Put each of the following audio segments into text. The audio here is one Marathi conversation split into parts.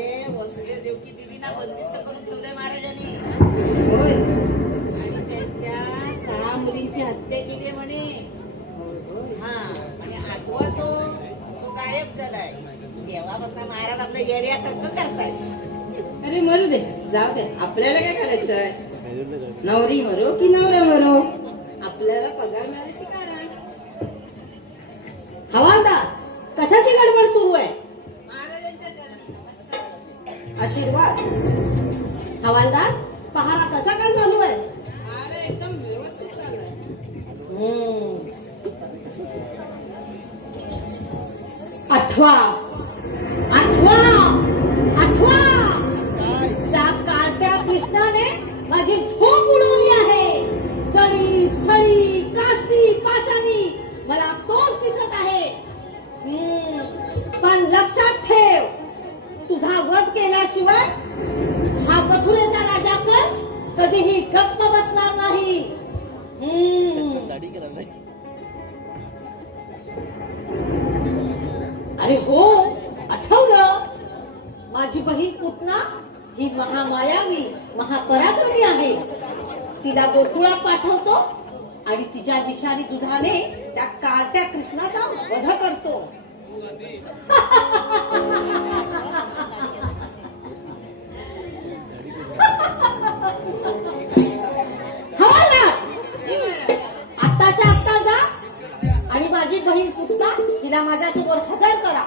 अरे वसुदेव देवकी देवींना बंदिस्त करून ठेवलंय महाराजांनी. होय. आणि त्यांच्या 6 मुलींची हत्या केली म्हणे. हा आणि 8वा तो गायब झालाय. तेव्हापासून महाराज आपल्या येड्यासारखं करताय. अरे मरू दे, जाऊ दे, आपल्याला काय करायचंय? नवरी मरो की नवरा मरो, आपल्याला पगार मिळाल्याचे कारण. हवालदार, कशाची गडबड सुरू आहे? महाराजांच्या चरणी नमस्कार. आशीर्वाद. हवालदार, पहारा कसा काय चालू आहे? अरे एकदम व्यवस्थित चालू आहे. आठवा आठवा आठवा त्या कार्ट्या कृष्णाने माझी झोप उडवली आहे. जळी स्थळी काष्टी पाषाणी मला तोच दिसत आहे. पण लक्षात ठेव, तुझा वध केल्याशिवाय हा मथुरेचा राजा कंस कधीही गप्प बसणार नाही. अरे हो, आठवलं, माझी बहीण पुतना ही महामायावी महापराक्रमी आहे. तिला गोकुळात पाठवतो आणि तिच्या विषारी दुधाने त्या कार्ट्या कृष्णाचा वध करतो. हवालदार, आत्ताच्या आत्ता जा आणि माझी बहीण पुतना हिला माझ्यासमोर हजर करा.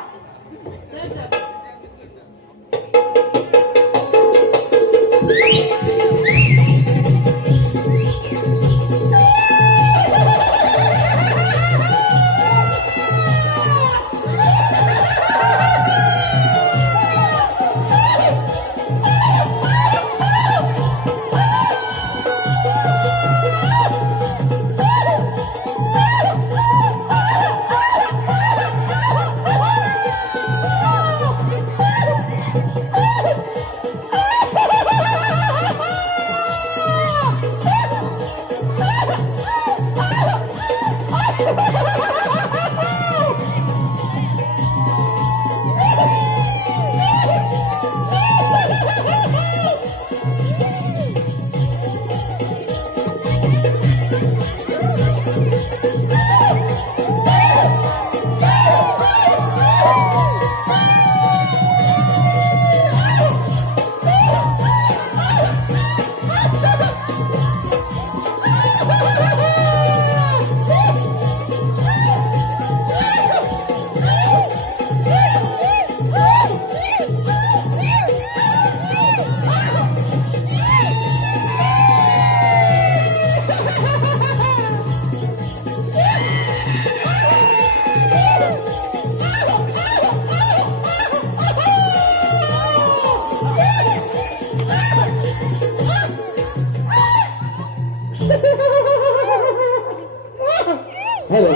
हॅलो,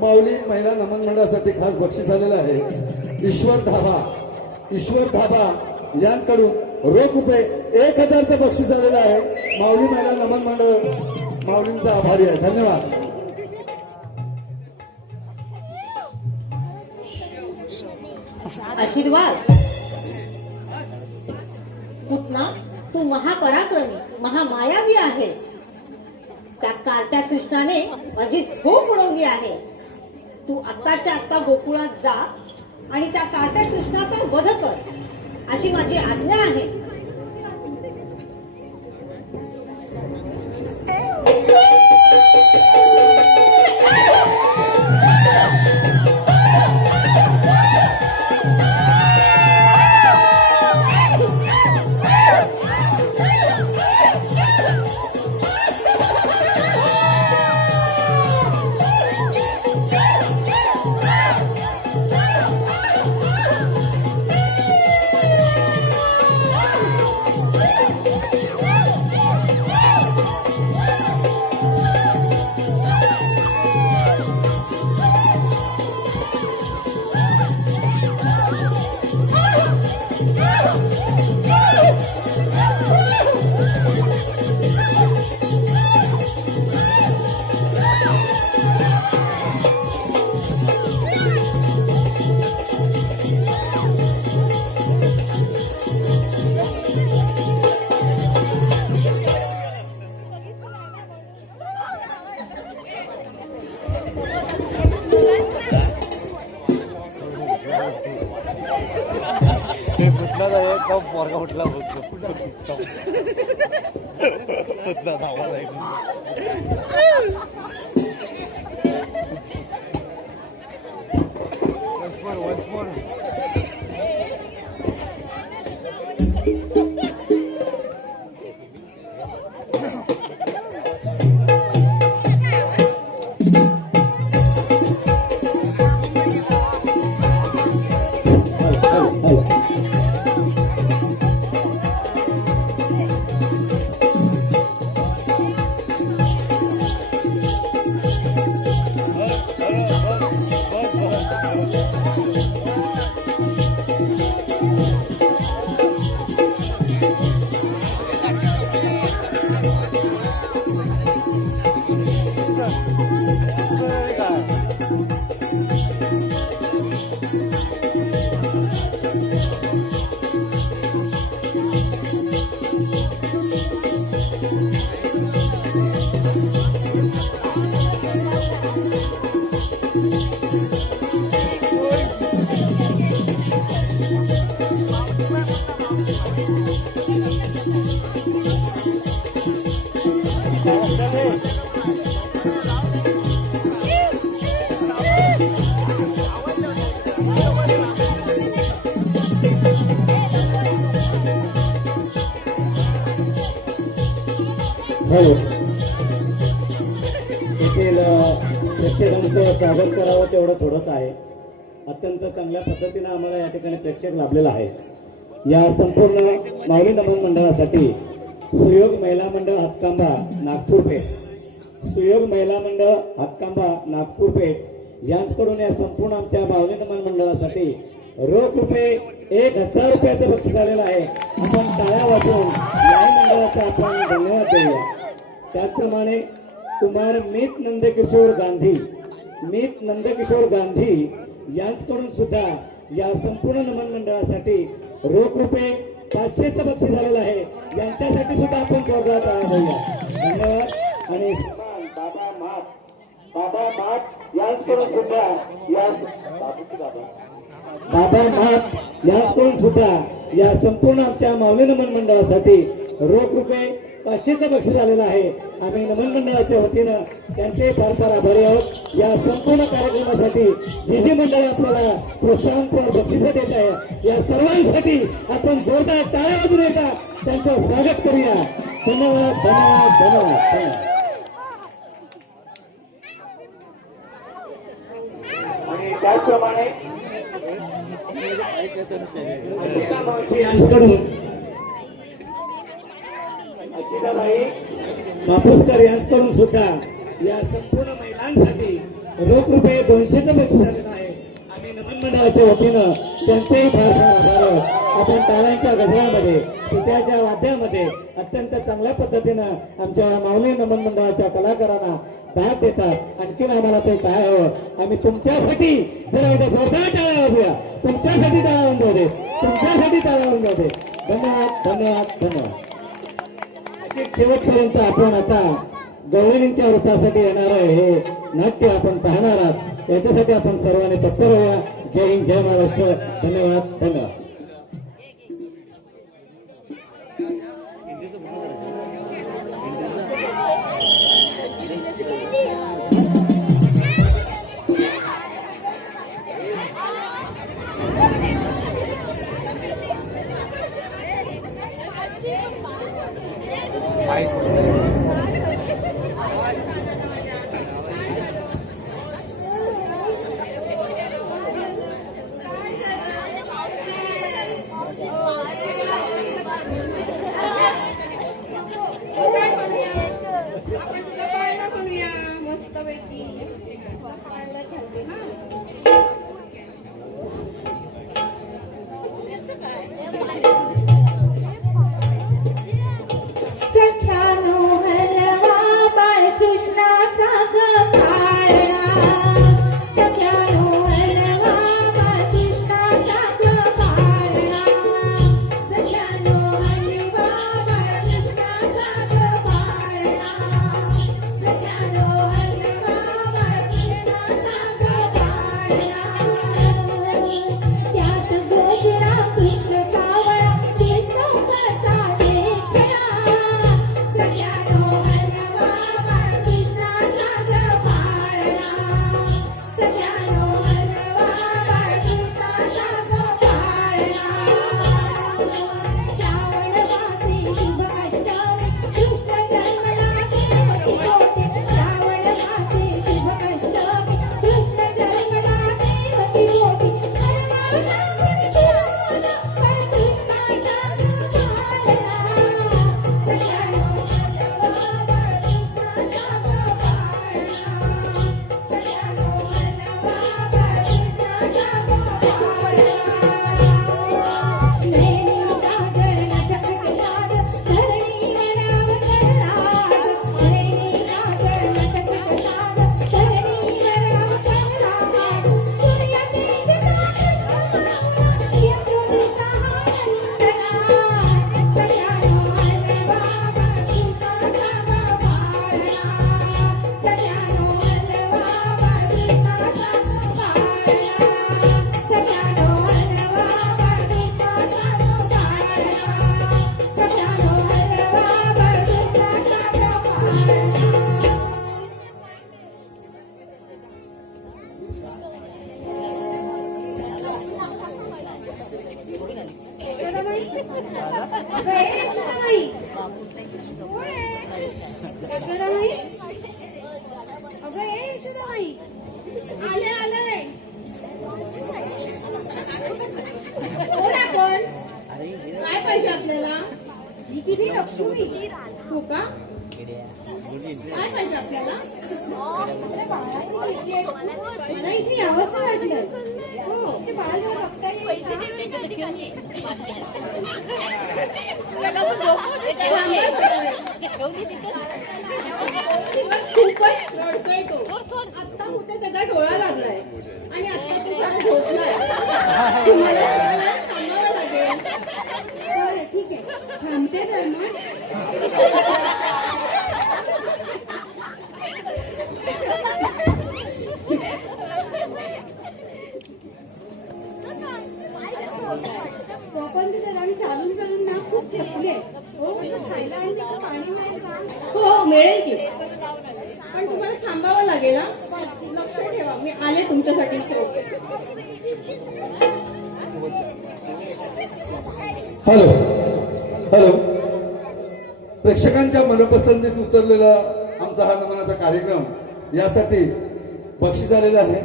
माऊली महिला नमन मंडळासाठी खास बक्षीस आलेलं आहे. ईश्वर धाबा यांकडून रोख रुपये 1000चं बक्षीस आलेलं आहे. माऊली महिला नमन मंडळ माऊलींचा आभारी आहे. धन्यवाद. आशीर्वाद. पुतना, तू महापराक्रमी महामायावी आहेस. त्या कार्ट्या कृष्णाने माझी झोप उडवली आहे. तू आत्ताच्या आत्ता गोकुळात जा आणि त्या कार्ट्या कृष्णाचा वध कर, अशी माझी आज्ञा आहे. उठला जाय तो पोरगा उठला धावा जाईल once more. येथील प्रेक्षकांचं स्वागत करावं तेवढं थोडंच आहे. अत्यंत चांगल्या पद्धतीनं आम्हाला या ठिकाणी प्रेक्षक लाभलेला आहे. या संपूर्ण माऊली नमन मंडळासाठी सुयोग महिला मंडळ हातकांबा नागपूर पेठ, सुयोग महिला मंडळ हातकांबा नागपूर पेठ यांच्याकडून या संपूर्ण आमच्या माऊली नमन मंडळासाठी रोख रुपये 1000 रुपयाचं बक्षीस आलेलं आहे. आपण टाळ्या वाजवून या मंडळाचा आपण धन्यवाद देऊया. त्याचप्रमाणे कुमार मीत नंदकिशोर गांधी यांच्याकडून सुद्धा या संपूर्ण नमन मंडळासाठी रोख रुपये 500चं बक्षीस झालेलं आहे. यांच्यासाठी सुद्धा आपण जोरदार टाळ्या देऊया. धन्यवाद. आणि बाबा माठ यांच्याकडून सुद्धा यांच्याकडून सुद्धा या संपूर्ण आमच्या माऊली नमन मंडळासाठी रोख रुपये 500चं बक्षीस झालेलं आहे. आम्ही नमन मंडळाच्या वतीनं त्यांचे फार फार आभारी आहोत. या संपूर्ण कार्यक्रमासाठी जे मंडळ आपल्याला प्रोत्साहनपर बक्षिसं देत आहे या सर्वांसाठी आपण जोरदार टाळ्या वाजून येता त्यांचं स्वागत करूया. धन्यवाद धन्यवाद धन्यवाद. आणि त्याचप्रमाणे यांच्याकडून बापूसकर यांच्याकडून सुद्धा या संपूर्ण महिलांसाठी रोख रुपये 200चं बक्षीस झालेलं आहे. आम्ही नमन मंडळाच्या वतीनं त्यांचेही फार फार आभार आहोत. आपण टाळ्यांच्या गजरामध्ये सुट्याच्या वाद्यामध्ये अत्यंत चांगल्या पद्धतीनं आमच्या माऊली नमन मंडळाच्या कलाकारांना दाद देतात. आणखीन आम्हाला ते काय हवं आम्ही तुमच्यासाठी जरा उद्या जोरदार टाळ्या वाजूया. तुमच्यासाठी टाळ्या वाजवू दे, तुमच्यासाठी टाळ्या वाजवू दे. धन्यवाद धन्यवाद धन्यवाद. शेवटपर्यंत आपण आता गवळणींच्या रूपासाठी येणार आहे हे नाट्य आपण पाहणार आहात. याच्यासाठी आपण सर्वांनी तत्पर होऊया. जय हिंद जय महाराष्ट्र. धन्यवाद धन्यवाद. सख्यानो काय पाहिजे आपल्याला? ही किती लक्ष्मी हो का? काय पाहिजे आपल्याला? मला इथे यावंसं वाटलं. हो ते बाळ जाऊन बघता येईल खूपच रडतोय तो. आत्ता कुठे त्याचा डोळा लागलाय आणि आता तू त्याला झोपलाय. तुम्हाला थांबावं लागेल. बरं ठीक आहे थांबते तर मग. आपण तिथे आम्ही चालून चालून ना खूप थकले. हो म्हणजे खायला आणि त्याचं पाणी मिळेल का? हो मिळेल की पण तुम्हाला थांबावं लागेल. हा लक्ष ठेवा मी आले तुमच्यासाठी. हॅलो हॅलो प्रेक्षकांच्या मनपसंतीस उतरलेला आमचा हा नमनाचा कार्यक्रम यासाठी बक्षीस आलेला आहे.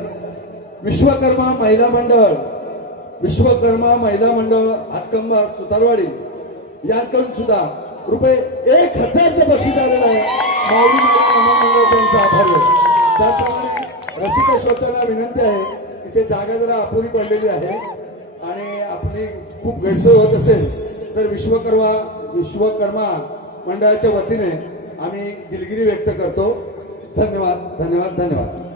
विश्वकर्मा महिला मंडळ हातकंबा सुतारवाडी यांच्याकडून सुद्धा रुपये 1000चं बक्षीस आलेलं आहे. माऊली नमन मंडळ त्यांचा आभार आहे. त्याप्रमाणे रसिक श्रोत्यांना विनंती आहे, इथे जागा जरा अपुरी पडलेली आहे आणि आपली खूप गैरसोय होत असेल तर विश्वकर्मा मंडळाच्या वतीने आम्ही दिलगिरी व्यक्त करतो. धन्यवाद धन्यवाद धन्यवाद.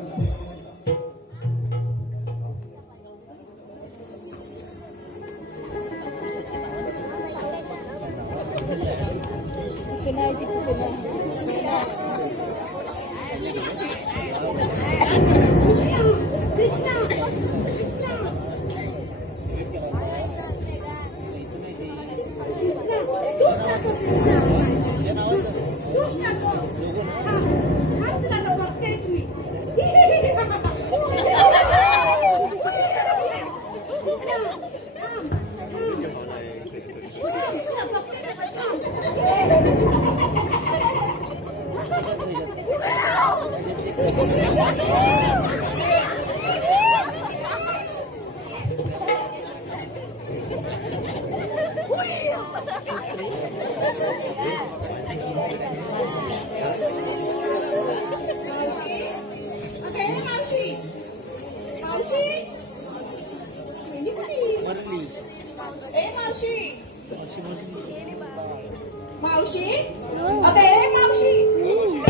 मावशी अगे मावशी कृष्ण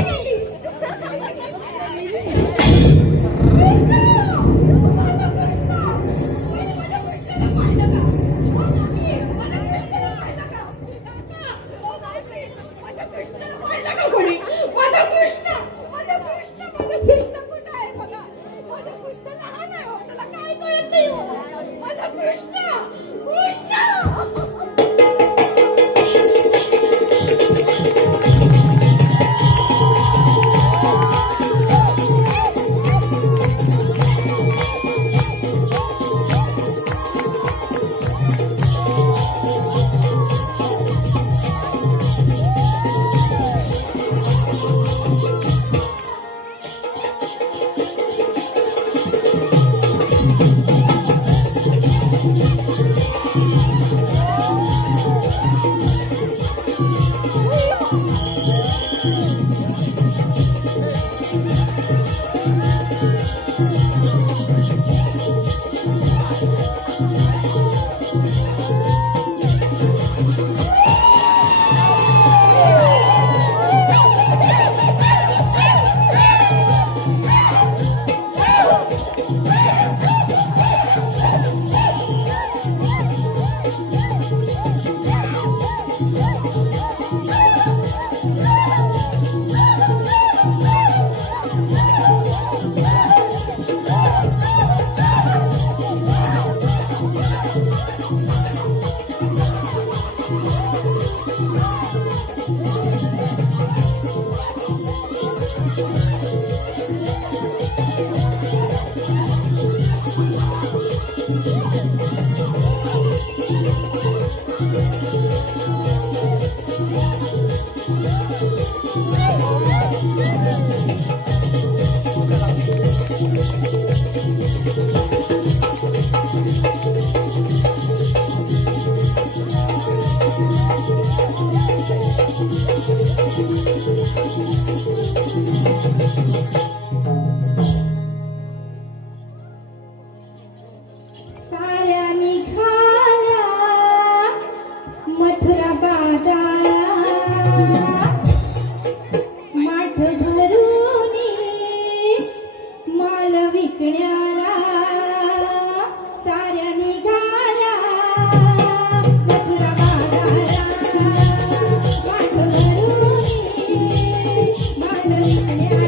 साऱ्या निघाल्या मथुरा बाजारा माठ भरून माल विकण्याला साऱ्या निघाल्या मथुरा बाजारा माठ भरून माल विकण्याला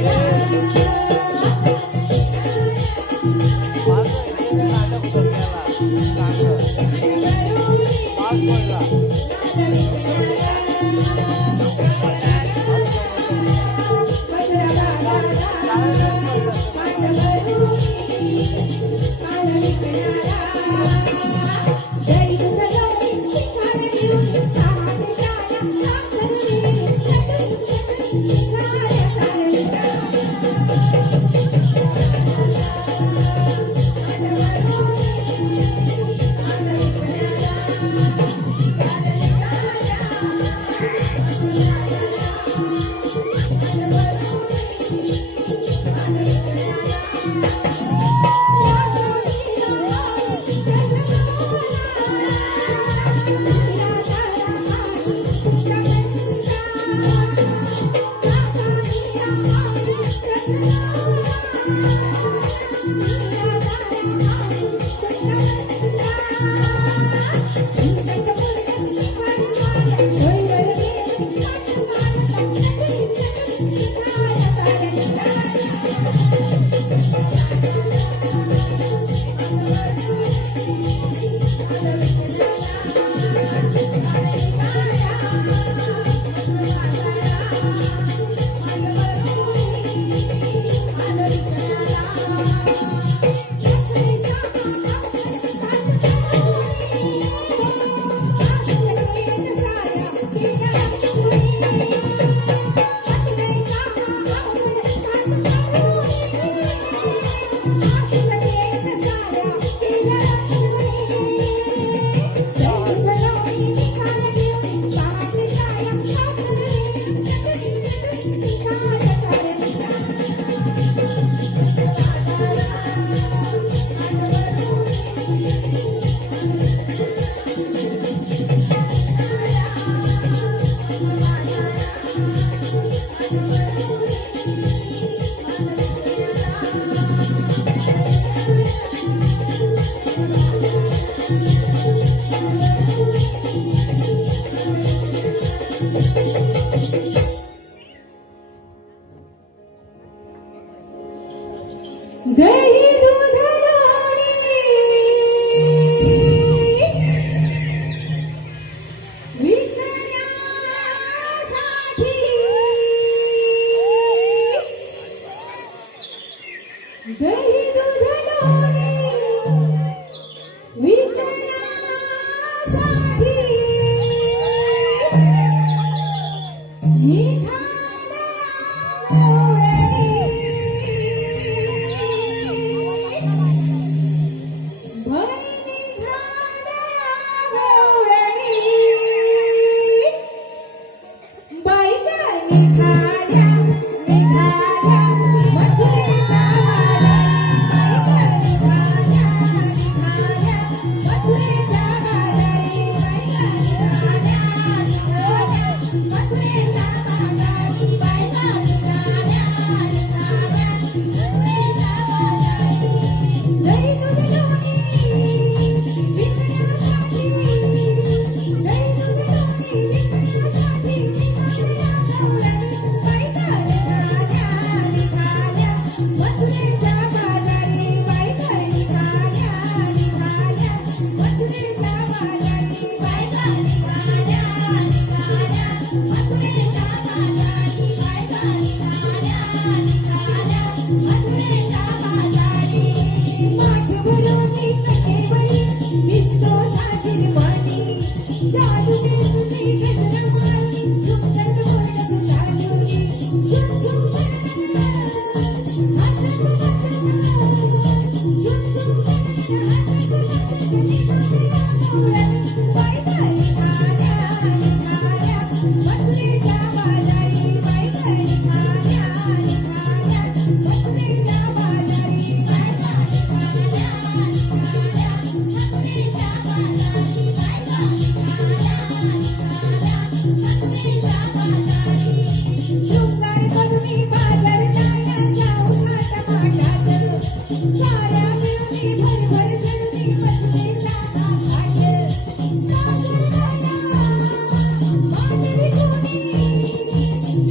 दही दूध लोणी विकण्यासाठी दही दूध लोणी विकण्यासाठी जादूने तुझी गजर मारली झुमझट ओरडत चालली झुम झुम झुम शृंगार करुणी बाजार जाया जाऊ थाटामाटात साऱ्या मिळूनी भरभर चढूनी बसले जागा घाट गाजर गाया माजरी कोणी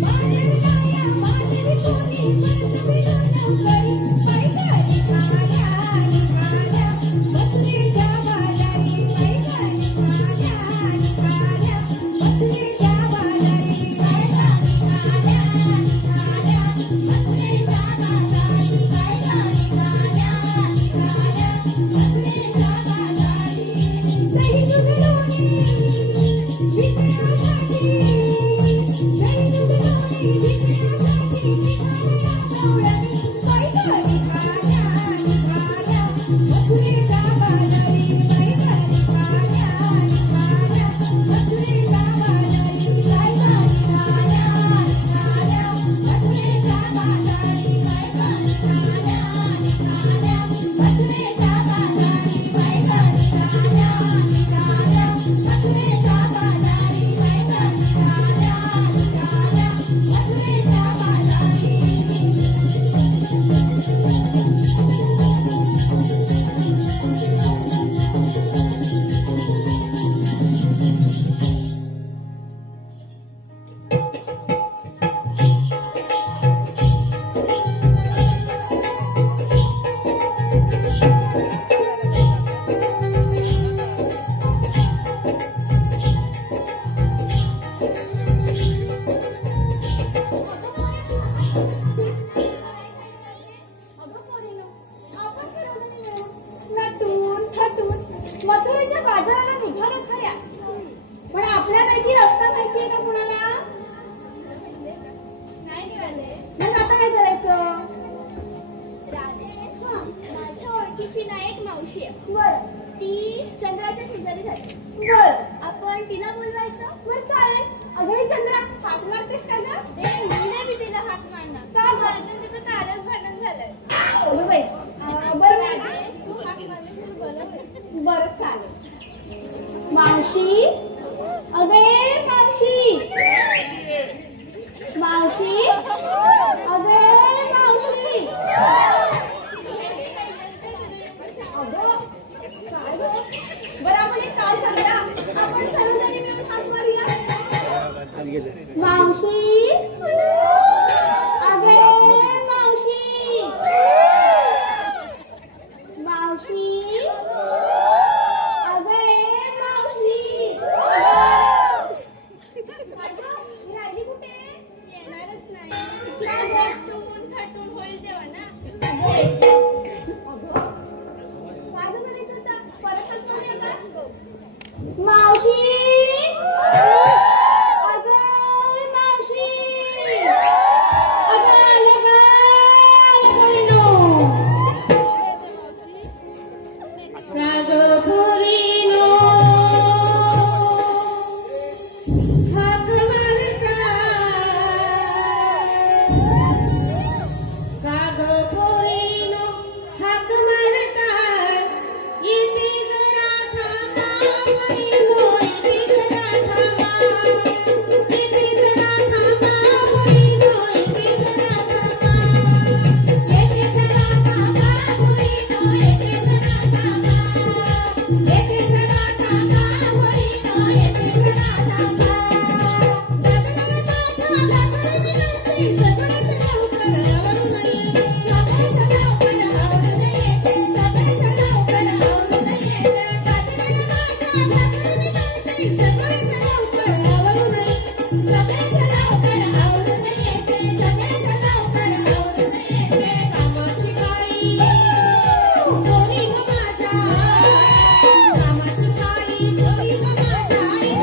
बाजार गाया माजरी कोणी परत मिळून करी पैकारी खाया निघाल्या बसले त्या बाजारी पैकारी खाया निघाल्या बसले त्या बाजारी पैकारी खाया निघाल्या बसले त्या बाजारी पैकारी खाया निघाल्या बसले त्या बाजारी दही दूध लोणी विकण्यासाठी दही दूध लोणी विकण्यासाठी निघाल्या गवळणी पैकारी खाया निघाल्या मथुरेच्या बाजारी पैकारी खाया निघाल्या मथुरेच्या बाजारी पैकारी खाया निघाल्या मथुरेच्या बाजारी पैकारी खाया निघाल्या मथुरेच्या बाजारी पैकारी खाया निघाल्या मथुरेच्या बाजारी पैकारी खाया निघाल्या मथुरेच्या बाजारी नटून थटून मथुरेच्या बाजाराला निघालो खऱ्या पण आपल्यापैकी रस्ता माहितीये का कुणाला नाही निघाले मग आता काय करायचं माझ्या ओळखीची ना एक मावशी आहे बर ती चंद्राच्या शेजारी झाली बर आपण तिला बोलवायचं बर चालेल अगं चंद्रा हाक मारतेस का ग मी नाही तिला हाक मारणार का ग अजून तिचं कालच भांडण झालंय हो बाई बरं तू हाक मारतेस बरं चालेल मावशी अगे मावशी मावशी अगे मावशी बरं आपण एक काम करूया आपण सर्वजणी मिळून हाक मारूया मावशी अगे मावशी मावशी अगे मावशी राहिली कुठे येणारच नाही थटून होईल तेव्हा ना मावशी अगं मावशी अगं आले ग पोरीनो हाक मारता काग पोरीनो हाक मारता इथे जरा थांबा पोरीनो इथे जरा थांबा इथे जरा थांबा पोरीनो इथे जरा थांबा इथे जरा थांबा पोरीनो इथे जरा थांबा इथे जरा थांबा पोरीनो इथे जरा थांबा जगले माझ्या भाकरी विनंती सगळेच लवकर आवरून येते सगळेच लवकर आवरून येते सगळेच लवकर आवरून येते जगले माझ्या भाकरी विनंती सगळेच लवकर आवरून येते सगळेच लवकर आवरून येते सगळेच लवकर आवरून येते कामाची काई कोणी ग माझ्या कामाची काई कोणी ग माझ्या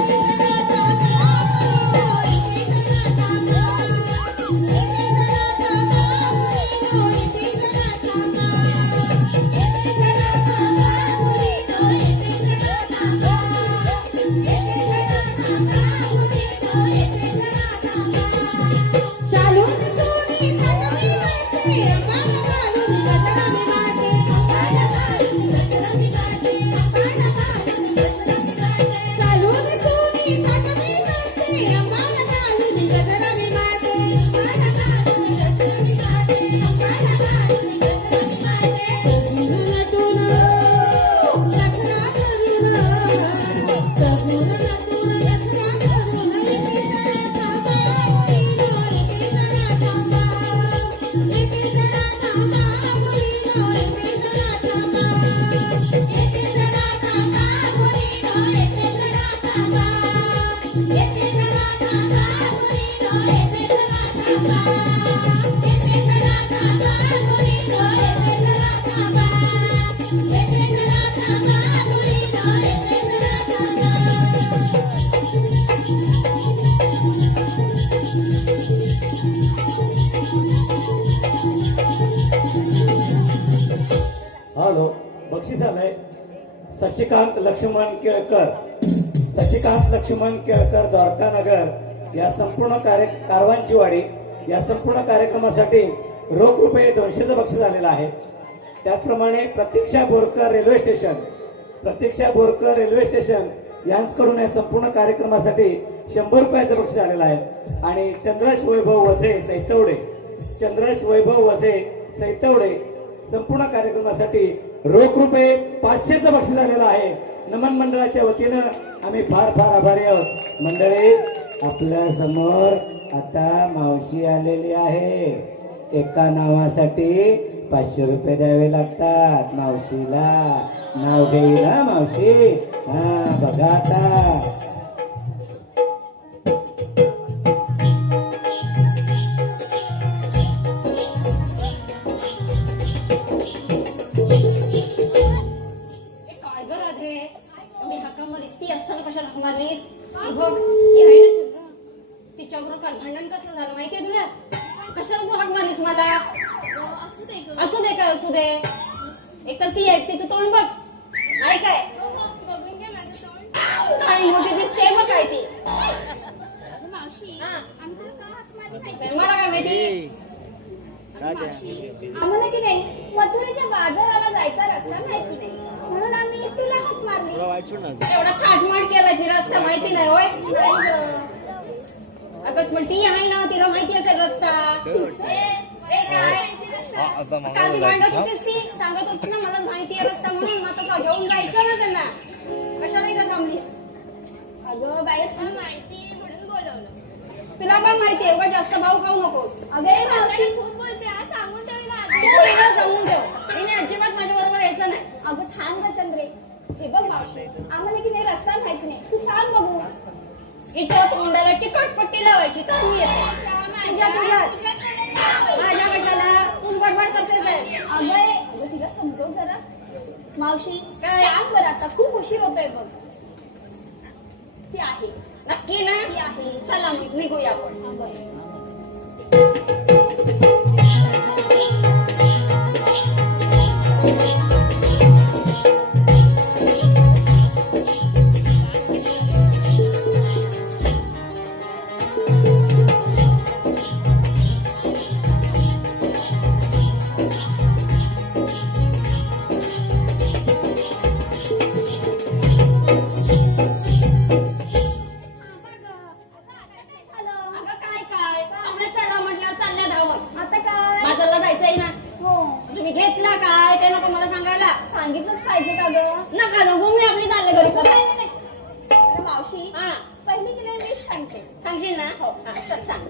बक्षीस आलंय शशिकांत लक्ष्मण केळकर. शशिकांत लक्ष्मण केळकर, द्वारकानगर या संपूर्ण कारवांची वाडी या संपूर्ण कार्यक्रमासाठी रोख रुपये 200चं बक्षीस आलेलं आहे. त्याचप्रमाणे प्रतीक्षा बोरकर रेल्वे स्टेशन यांच्याकडून या संपूर्ण कार्यक्रमासाठी 100 रुपयाचं बक्षीस आलेलं आहे. आणि चंद्रश वैभव वझे सैतवडे संपूर्ण कार्यक्रमासाठी रोख रुपये 500चं बक्षीस आलेलं आहे. नमन मंडळाच्या वतीनं आम्ही फार फार आभारी आहोत. मंडळी, आपल्या समोर आता मावशी आलेली आहे. एका नावासाठी 500 रुपये द्यावे लागतात. मावशीला नाव घेईल ना मावशी. हा बघा आता. काय ग राधे, मी हाका मारली असताना कशाला हाक मारलीस? बघ, ही आहे ना तुझं. तिच्याबरोबर काल भांडण कसलं झालं माहितीये तुला? कशाला तू हाक मारलीस मला? असू दे ग. असू दे का असू दे, एकतर ती आहे तिचं तोंड बघ. नाही काय बघून घे माझं तोंड. काय मोठी दिसते बघ काय ती. अगं मावशी, हा. आम्ही तुला का हाक मारली माहिती? मला काय माहिती? मावशी, आम्हाला की नाही मथुरेच्या बाजाराला जायचा रस्ता माहिती नाही, म्हणून आम्ही तुला हाक मारली. एवढा थाटमाट केला ती रस्ता माहिती नाही होय? नाही ग. अगं पण ती आहे ना, तिला माहिती असेल रस्ता. ए काय आता काल ती भांडत होतीस ती सांगत होती ना मला माहिती आहे रस्ता म्हणून. मग आता घेऊन जायचं ना त्यांना. कशाला इथं थांबलीस? अगं बाई, तुला माहिती म्हणून बोलवलं. तिला पण माहिती आहे, उगाच जास्त भाव खाऊ नकोस. अगं मावशी खूप बोलते, आज सांगून ठेवला तू हिला सांगून ठेव, हिने अजिबात माझ्या बरोबर यायचं नाही. अगं थांब ग चंद्रे. हे बघ मावशी, आम्हाला की नाही रस्ता माहिती नाही, तू सांग बघू. इथं तोंडाला चिकटपट्टी लावायची तर मी येते. तुझ्यात माझ्या कशाला तूच बडबड करतेस आहे. अगं तिला समजव जरा. मावशी काय? सांग बरं, आता खूप उशीर होतोय बघ. ती आहे. नक्की ना? ती आहे. चला मग निघूया आपण. हा, बरं. अगं काय आपल्या चला म्हटल्यावर चालल्या धावत. आता काय? बाजारला जायचंय ना. हो, तुम्ही घेतला काय ते नको मला सांगायला. सांगितलंच पाहिजे का गं? नका जाऊ, मी आपली चालले घरी. नाही, नाही, नाही. अरे मावशी, हा पहिली की नाही मीच सांगते. सांगशील ना? हो. हा चल सांग.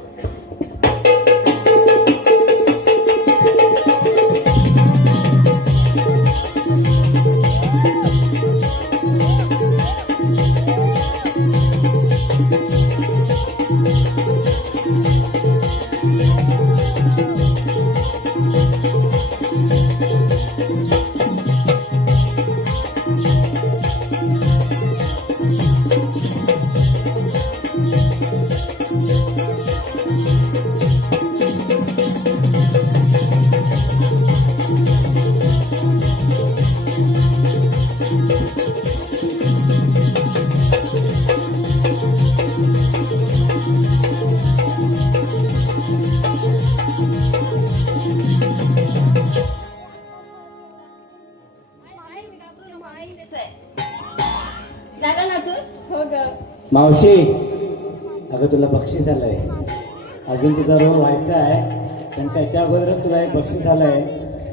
झालं ना तू? हो ग. मावशी, अगं तुला बक्षीस आलंय. अजून तुझा रोल व्हायचा आहे, पण त्याच्या अगोदर तुला एक बक्षीस आलंय.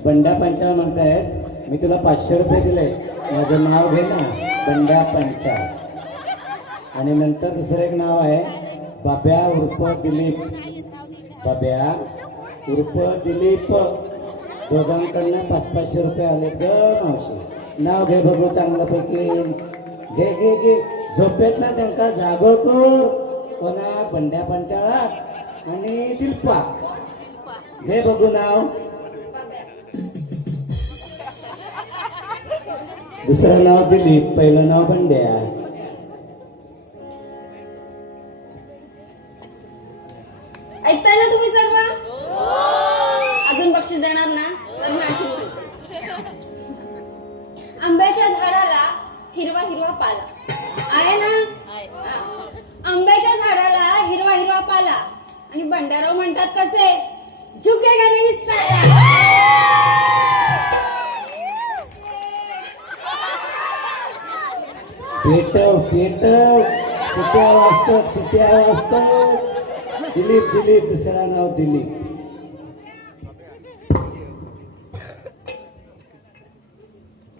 बंड्या पंचाळ म्हणतायत. मी तुला 500 रुपये दिले. माझं नाव घे ना, बंड्या पंचाळ. आणि नंतर दुसरं एक नाव आहे, बाब्या उर्फ दिलीप. बाब्या उर्फ दिलीप. दोघांकडनं 500-500 रुपये आले ग मावशी. नाव घे बघू चांगल्यापैकी. घे घे घे. झोपेत ना त्यांना जागवतो. कोणा? बंड्या पंचाळा आणि दिलपा. घे बघू नाव. दुसरं नाव दिलीप, पहिलं नाव बंड्या. ऐकताय ना तुम्ही सर्व? अजून बक्षीस देणार ना? तर मी आणखी म्हणते. हिरवा पाला आहे ना? हा. आंब्याच्या झाडाला हिरवा हिरवा पाला आणि बंडाराव म्हणतात कसे, झुकेगा नहीं साला. पेटव पेटव, शिट्या वाजतात शिट्या वाजतात. दिलीप दिलीप, दुसरा नाव दिलीप.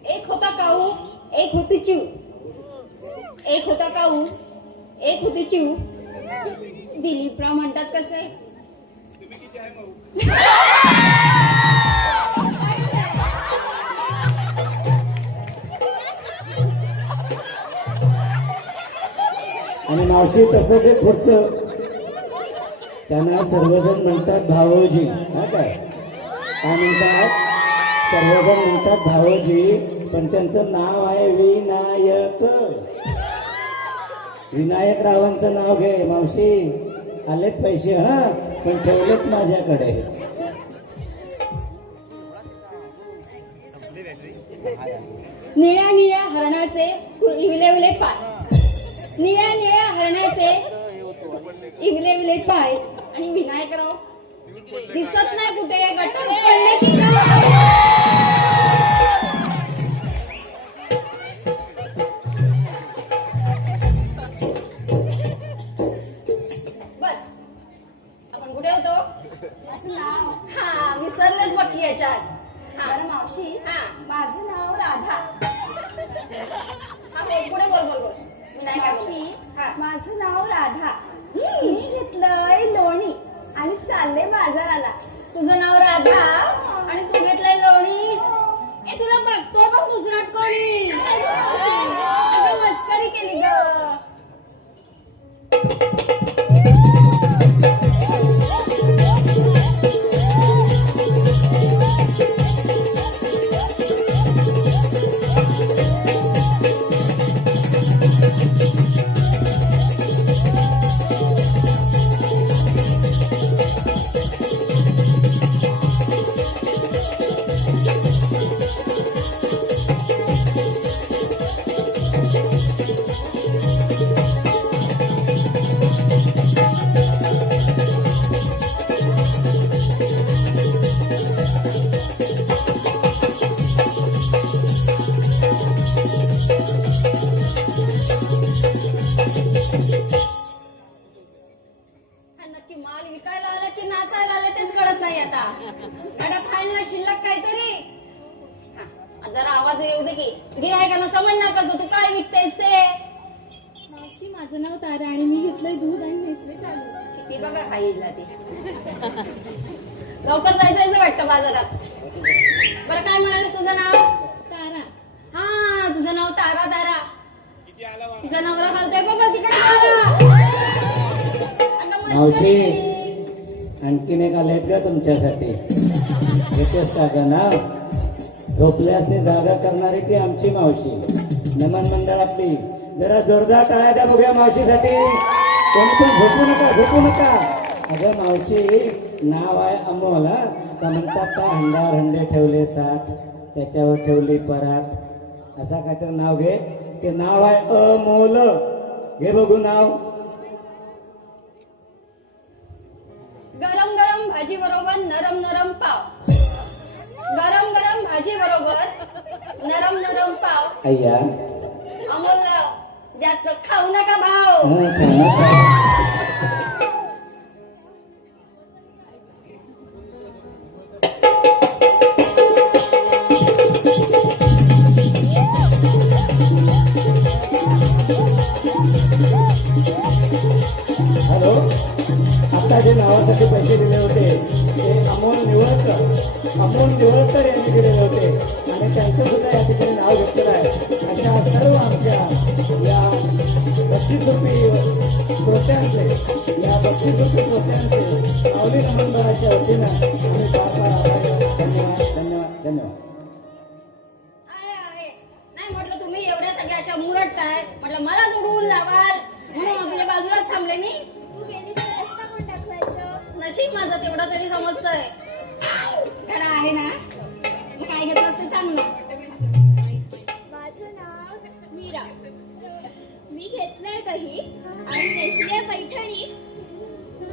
एक होता काऊ, एक होती चिव. एक होता काऊ, एक होती चिव. दिलीपराव म्हणतात कसे, आणि मावशी तसं ते पुढचं त्यांना सर्वजण म्हणतात भावोजी. हा काय म्हणतात, सर्वजण म्हणतात भावोजी, पण त्यांचं नाव आहे विनायक. विनायक रावांचं नाव घे मावशी. आलेत पैसे हा, पण ठेवलेत माझ्याकडे. निळ्या निळ्या हरणाचे इवले विले पाय. निळ्या निळ्या हरणाचे इवले विले पाय आणि विनायकराव दिसत नाही कुठे, गटार पडले की काय? बर, आपण कुठे होतो? माझं नाव हा, विसरलेच बाकी याच्यात. बरं मावशी, माझं नाव राधा. हा, पुढे बोल बोल बोल. मावशी, हा. माझं नाव राधा. मी घेतलंय लोणी आणि चालले बाजाराला. तुझं नाव राधा आणि तू घेतलंय लोणी. ए, तुला बघतो बघ दुसराच कोणी. अगं, मस्करी केली ग. हा, नक्की माल विकायला आला की नाचायला आले तेच कळत नाही आता. गाड्या खायला शिल्लक काहीतरी. हा, जरा आवाज येऊ दे की गिरायकांना समजणार कसं तू काय विकतेस ते. मावशी, माझं नाव तारा आणि मी घेतलंय दूध आणि नेसले चालू. किती बघा खाईला ती. लवकर जायचं वाटतं बाजारात. बरं, काय म्हणालीस तुझं नाव? तारा. हा, तुझं नाव तारा. तारा, तिचा नवरा घालतोय बघ तिकडे तारा. अगं, मावशी, मस्करी केली. आणखीन एक आलेत का तुमच्यासाठी? येतेच का ग नाव? झोपल्यासने जागा करणारी ती आमची मावशी. नमन मंडळ आपली. जरा जोरदार टाळ्या द्या बघूया मावशीसाठी. कोणी पण झोपू नका, झोपू नका. अगं मावशी, नाव आहे अमोल. हा, त्या म्हणतात का हंडार हंडे ठेवले सात, त्याच्यावर ठेवली परात, असा काहीतरी नाव घे. ते नाव आहे अमोल. घे बघू नाव. गरम गरम भाजी बरोबर नरम नरम पाव. गरम गरम भाजी बरोबर नरम नरम पाव. अय्या, अमोलराव, जास्त खाऊ नका भाव. हा, छान. हॅलो, आता जे नावासाठी पैसे दिले होते ते अमोल निवळकर यांनी दिलेले होते आणि त्यांचं सुद्धा या ठिकाणी नाव घेतलेलं आहे. अशा सर्व आमच्या या बक्षीसरूपी श्रोत्यांचे, या बक्षीसरूपी श्रोत्यांचे माऊली मंडळाच्या वतीनं आम्ही फार फार आभार. धन्यवाद धन्यवाद धन्यवाद. आहे. नाही म्हटलं तुम्ही एवढ्या सगळ्या अशा मुरडताय, म्हटलं मला उडवून लावाल म्हणून आपल्या बाजूलाच थांबले मी. तू गेलीस तर रस्ता कोण दाखवायचं? नशीब माझं तेवढं तरी समजतंय. घडा आहे ना, मग काय घेतलं ते सांग ना. माझं नाव मीरा. घेतलंय दही आणि नेसली पैठणी.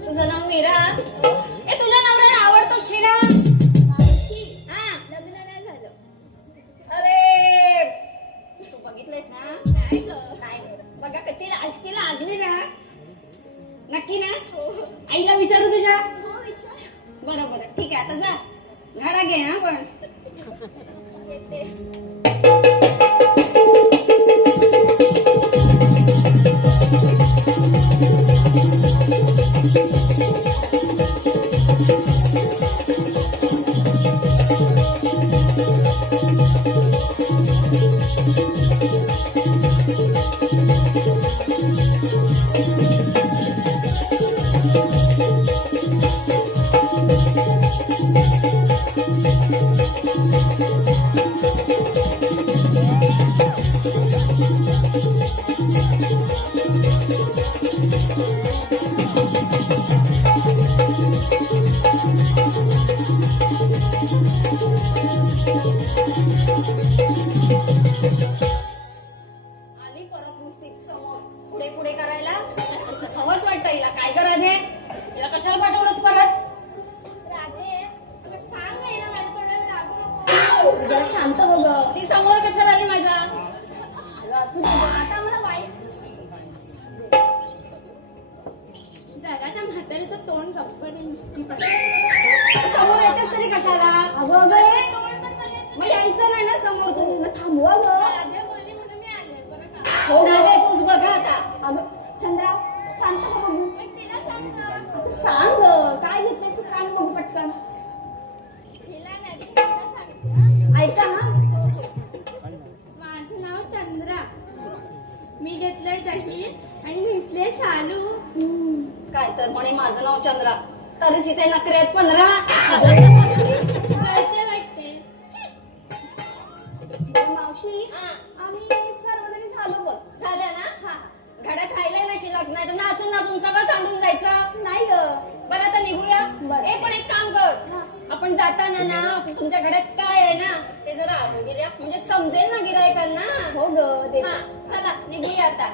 तुझं नाव मीरा. तुझ्या नवऱ्याला आवडतो शिरा. मावशी, हा. लग्न नाही झालं. अरे तू बघितलंयस ना? नाही गं. नाही बघा तिला आजली ना. नक्की ना? हो आईला विचारू तुझ्या. हो विचार. बरोबर ठीक आहे, आता जा घडा घे हा. पण येते. आली परत नुसती समोर पुढे पुढे करायला. हवंच वाटतं हिला. काय करायचं आहे? हिला कशाला पाठवलंस परत? राधे, अगं सांग ना हिला माझ्याकडे रागू नको. जरा शांत हो ग. ती समोर कशाला आली माझ्या? असू दे गं, आता मला वाईट जगाच्या म्हातारीचं तोंड गप्पडी नुसती समोर येतेस तरी कशाला? तोंड पण बघायचं मग यायचं नाही ना समोर तू. थांबवा गं. राधे बोलली म्हणून मी आले बरं का. हो ना रे, तूच बघा आता. अगं चंद्रा शांत हो बघू. तिला सांग सांग गं. काय घेतलंयस ते सांग बघू पटकन. तिला नाही तिला सांग. ऐका ना, माझं नाव चंद्रा. मी घेतलंय दही आणि नेसले शालू. काय तर म्हणे माझं नाव चंद्रा, तरीच इथे नखरे आहेत 15. कळते वाटते. मावशी आम्ही सर्वजणी झालो बघ. झालं ना? हा. घड्यात राहिलंय ना शिल्लक. नाही तर नाचून नाचून सगळं सांडून जायचं. नाही ग. बरं आता निघूया. बरं. पण एक काम कर, आपण जाताना ना तुमच्या घड्यात काय आहे ना ते जरा आणून गेल्या, म्हणजे समजेल ना गिरायकांना. हो ग दे. हा चला निघूया आता.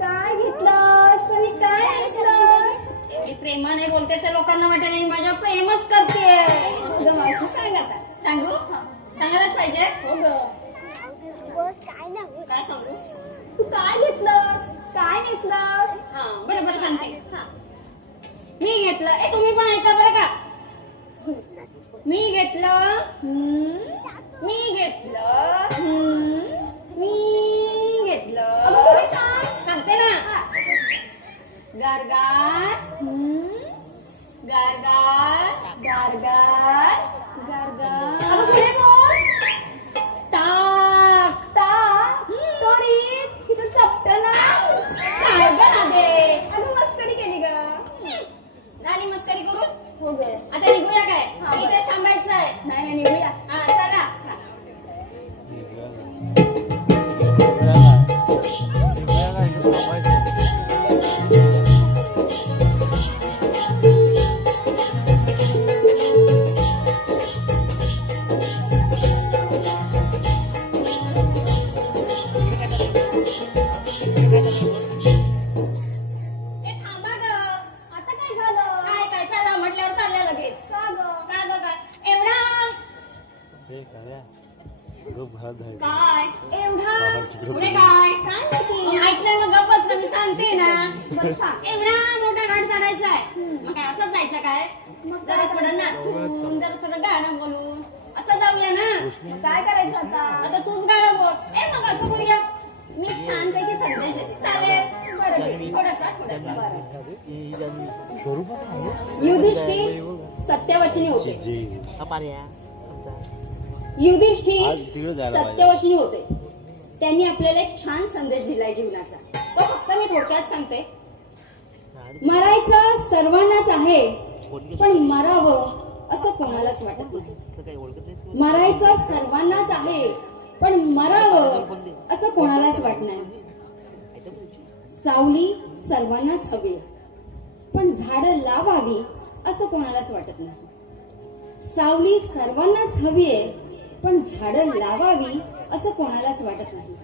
काय घेतलंस आणि काय नेसलंस? एवढी प्रेमाने बोलतेस हे लोकांना वाटेल आणि माझ्या प्रेमच करते. अगं मावशी सांग आता. सांगू? सांगायलाच पाहिजे. हो ग. काय सांगू? तू काय घेतलंस? काय नेसलंस? हा बरोबर सांगते. हा. मी घेतलं. तुम्ही पण ऐका बरं का. मी घेतलं. मी घेतलं. मी घेतलं. सांगते ना. गारगार गारगार गारगार गारगार. अगं पुढे बोल. ताक ताक. त्वरित. तिथं चपटं ना. काय गं राधे? अगं मस्करी केली ग. झाली मस्करी करून? हो ग. आता निघूया काय? हा, इथे थांबायचंय. नाही नाही निघूया. हा चला. काय एवढा पुढे काय? काय माहिती? ऐकलंय मग गप्पच मी सांगते ना. बरं सांग. एवढा मोठा घाट चढायचा आहे. मग काय असंच जायचं काय? मग जरा थोडं नाचून जरा थोडं गाणं बोलून असं जाऊया ना. काय करायचं आता? आता तूच गाणं बोल. मग असं बोलूया. मी छानपैकी संदेश देते. चालेल. बरं दे. थोडासा. युधिष्ठिर सत्यवचनी होते. युधिष्ठिर सत्यवचनी होते. त्यांनी आपल्याला एक छान संदेश दिलाय जीवनाचा. तो फक्त मी थोडक्यात सांगते. मरायचं सर्वांनाच आहे, पण मरावं असं कोणालाच वाटत नाही. मरायचं सर्वांनाच आहे, पण मरावं असं कोणालाच वाटत नाही. सावली सर्वांनाच हवी, पण झाडं लावावी असं कोणालाच वाटत नाही. सावली सर्वांनाच हवी आहे, पण झाडं लावावी असं कोणालाच वाटत नाही.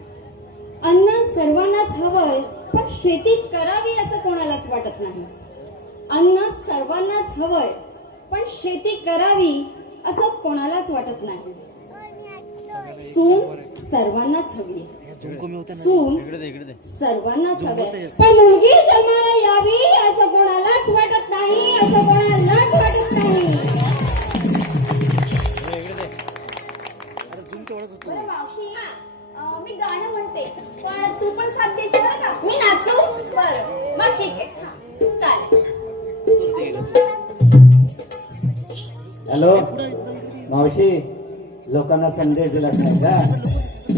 अन्न सर्वांनाच हवंय, पण शेती करावी असं कोणालाच वाटत नाही. अन्न सर्वांनाच हवंय, पण शेती करावी असं कोणालाच वाटत नाही. सून सर्वांनाच हवी, सून सर्वांनाच हवी, पण मुलगी जन्माला यावी असं कोणालाच वाटत नाही, असं कोणालाच वाटत नाही. बरं मावशी, मी गाणं म्हणते, पण तू पण साथ द्यायची बरं का? मी नाचू? बरं. मग ठीक आहे. चालेल. हॅलो मावशी, लोकांना संदेश दिलाच नाही का?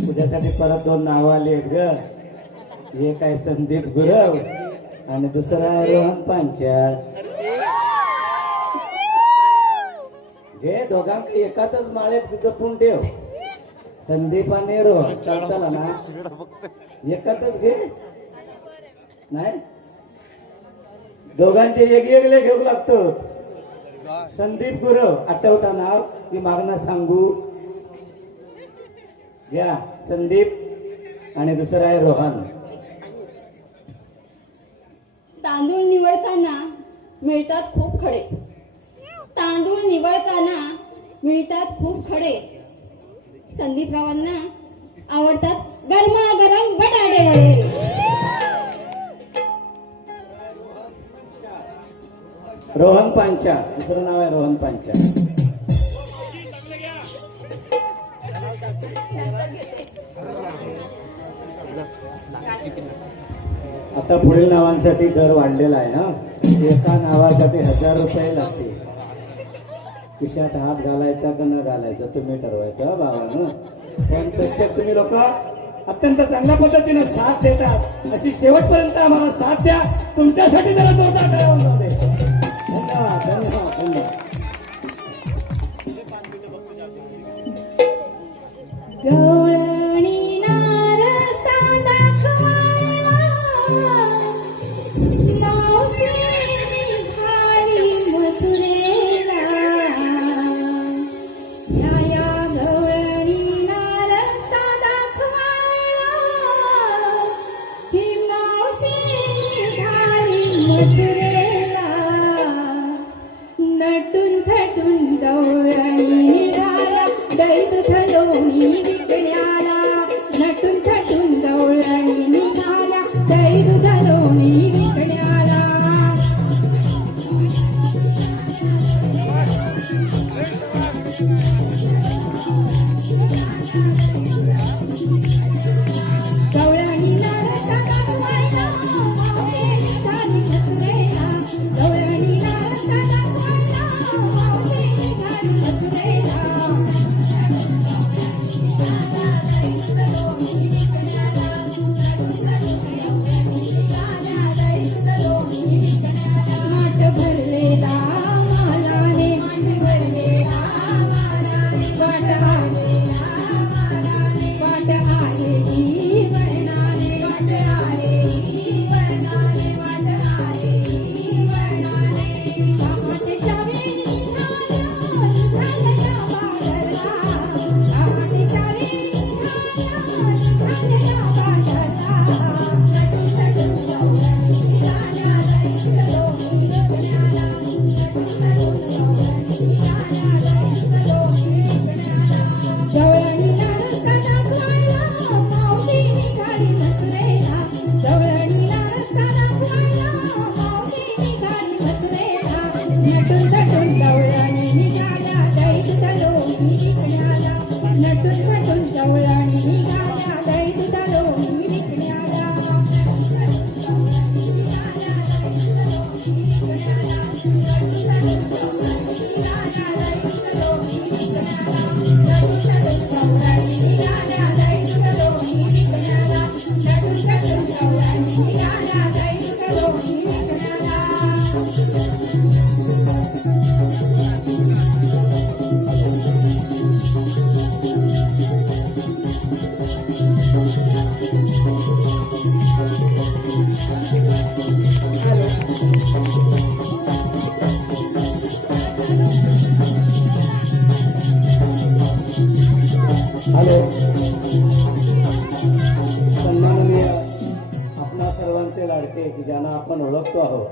तुझ्यासाठी परत 2 नावं आली आहेत ग. एक आहे संदीप गुरव आणि दुसरा आहे रोहन पांचाळ. घे दोघांक एकातच माळेत तिथं पण ठेव. संदीप आणि रोहन चालताला ना, एकातच घे. नाही, दोघांचे वेगवेगळे घेऊ लागतो. संदीप गुरव आठवता नाव की मागणं सांगू? घ्या संदीप आणि दुसरा आहे रोहन. तांदूळ निवडताना मिळतात खूप खडे. तांदूळ निवडताना मिळतात खूप खडे. संदीपरावांना आवडतात गरमागरम बटाटे वडे. रोहन पांचा, दुसरं नाव आहे रोहन पांचा. आता पुढील नावांसाठी दर वाढलेला आहे ना. एका नावासाठी 1000 रुपये लागते. खिशात हात घालायचा का न घालायचा तुम्ही ठरवायचं बाबांनो. पण प्रेक्षक तुम्ही लोक अत्यंत चांगल्या पद्धतीने साथ देतात. अशी शेवटपर्यंत आम्हाला साथ द्या. तुमच्यासाठी जरा जोरदार करावं लागते. धन्यवाद धन्यवाद धन्यवाद. गवळणी नारस्ता दाखवायला मावशी निघाली मथुरेला. या गवळणी नारस्ता दाखवायला ही मावशी निघाली मथुरेला. नटून थटून गवळणी निघाल्या दैत घालून विकण्या नेते की ज्यांना आपण ओळखतो आहोत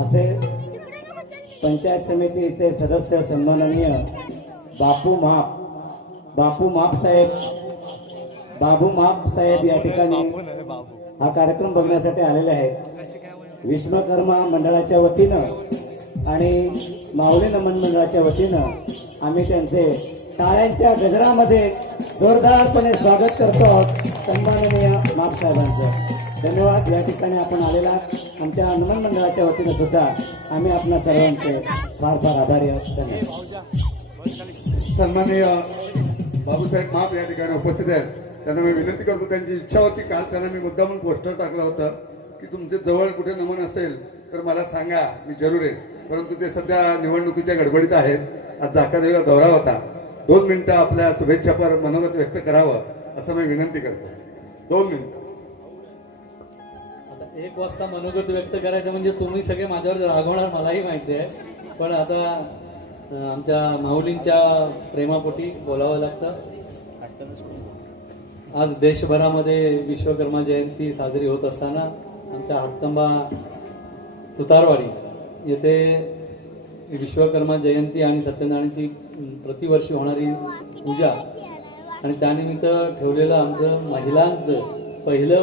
असे पंचायत समितीचे सदस्य सन्माननीय बापू माप साहेब या ठिकाणी हा कार्यक्रम बघण्यासाठी आलेले आहेत. विश्वकर्मा मंडळाच्या वतीनं आणि माऊली नमन मंडळाच्या वतीनं आम्ही त्यांचे टाळ्यांच्या गजरामध्ये जोरदारपणे स्वागत करतो आहोत सन्माननीय माप साहेबांचं. धन्यवाद. या ठिकाणी आपण आलेला आमच्या नमन मंडळाच्या वतीनं सुद्धा आम्ही आपल्या सर्वांचे फार फार आभारी आहोत. धन्यवाद. सन्माननीय बाबूसाहेब माप या ठिकाणी उपस्थित आहेत. त्यांना मी विनंती करतो, त्यांची इच्छा होती, काल त्यांना मी मुद्दामून पोस्टर टाकला होता की तुमचे जवळ कुठे नमन असेल तर मला सांगा, मी जरूर येईल. परंतु ते सध्या निवडणुकीच्या गडबडीत आहेत. आज जाकादेवीला दौरा होता. 2 मिनिटं आपल्या शुभेच्छापर मनोगत व्यक्त करावं असं मी विनंती करतो. 2 मिनिटं. 1 वाजता मनोगत व्यक्त करायचं म्हणजे तुम्ही सगळे माझ्यावर रागवणार मलाही माहिती आहे, पण आता आमच्या माऊलींच्या प्रेमापोटी बोलावं लागतं. आज देशभरामध्ये विश्वकर्मा जयंती साजरी होत असताना आमच्या हातकंबा सुतारवाडी येथे विश्वकर्मा जयंती आणि सत्यनारायणची प्रतिवर्षी होणारी पूजा आणि त्यानिमित्त ठेवलेलं आमचं महिलांचं पहिलं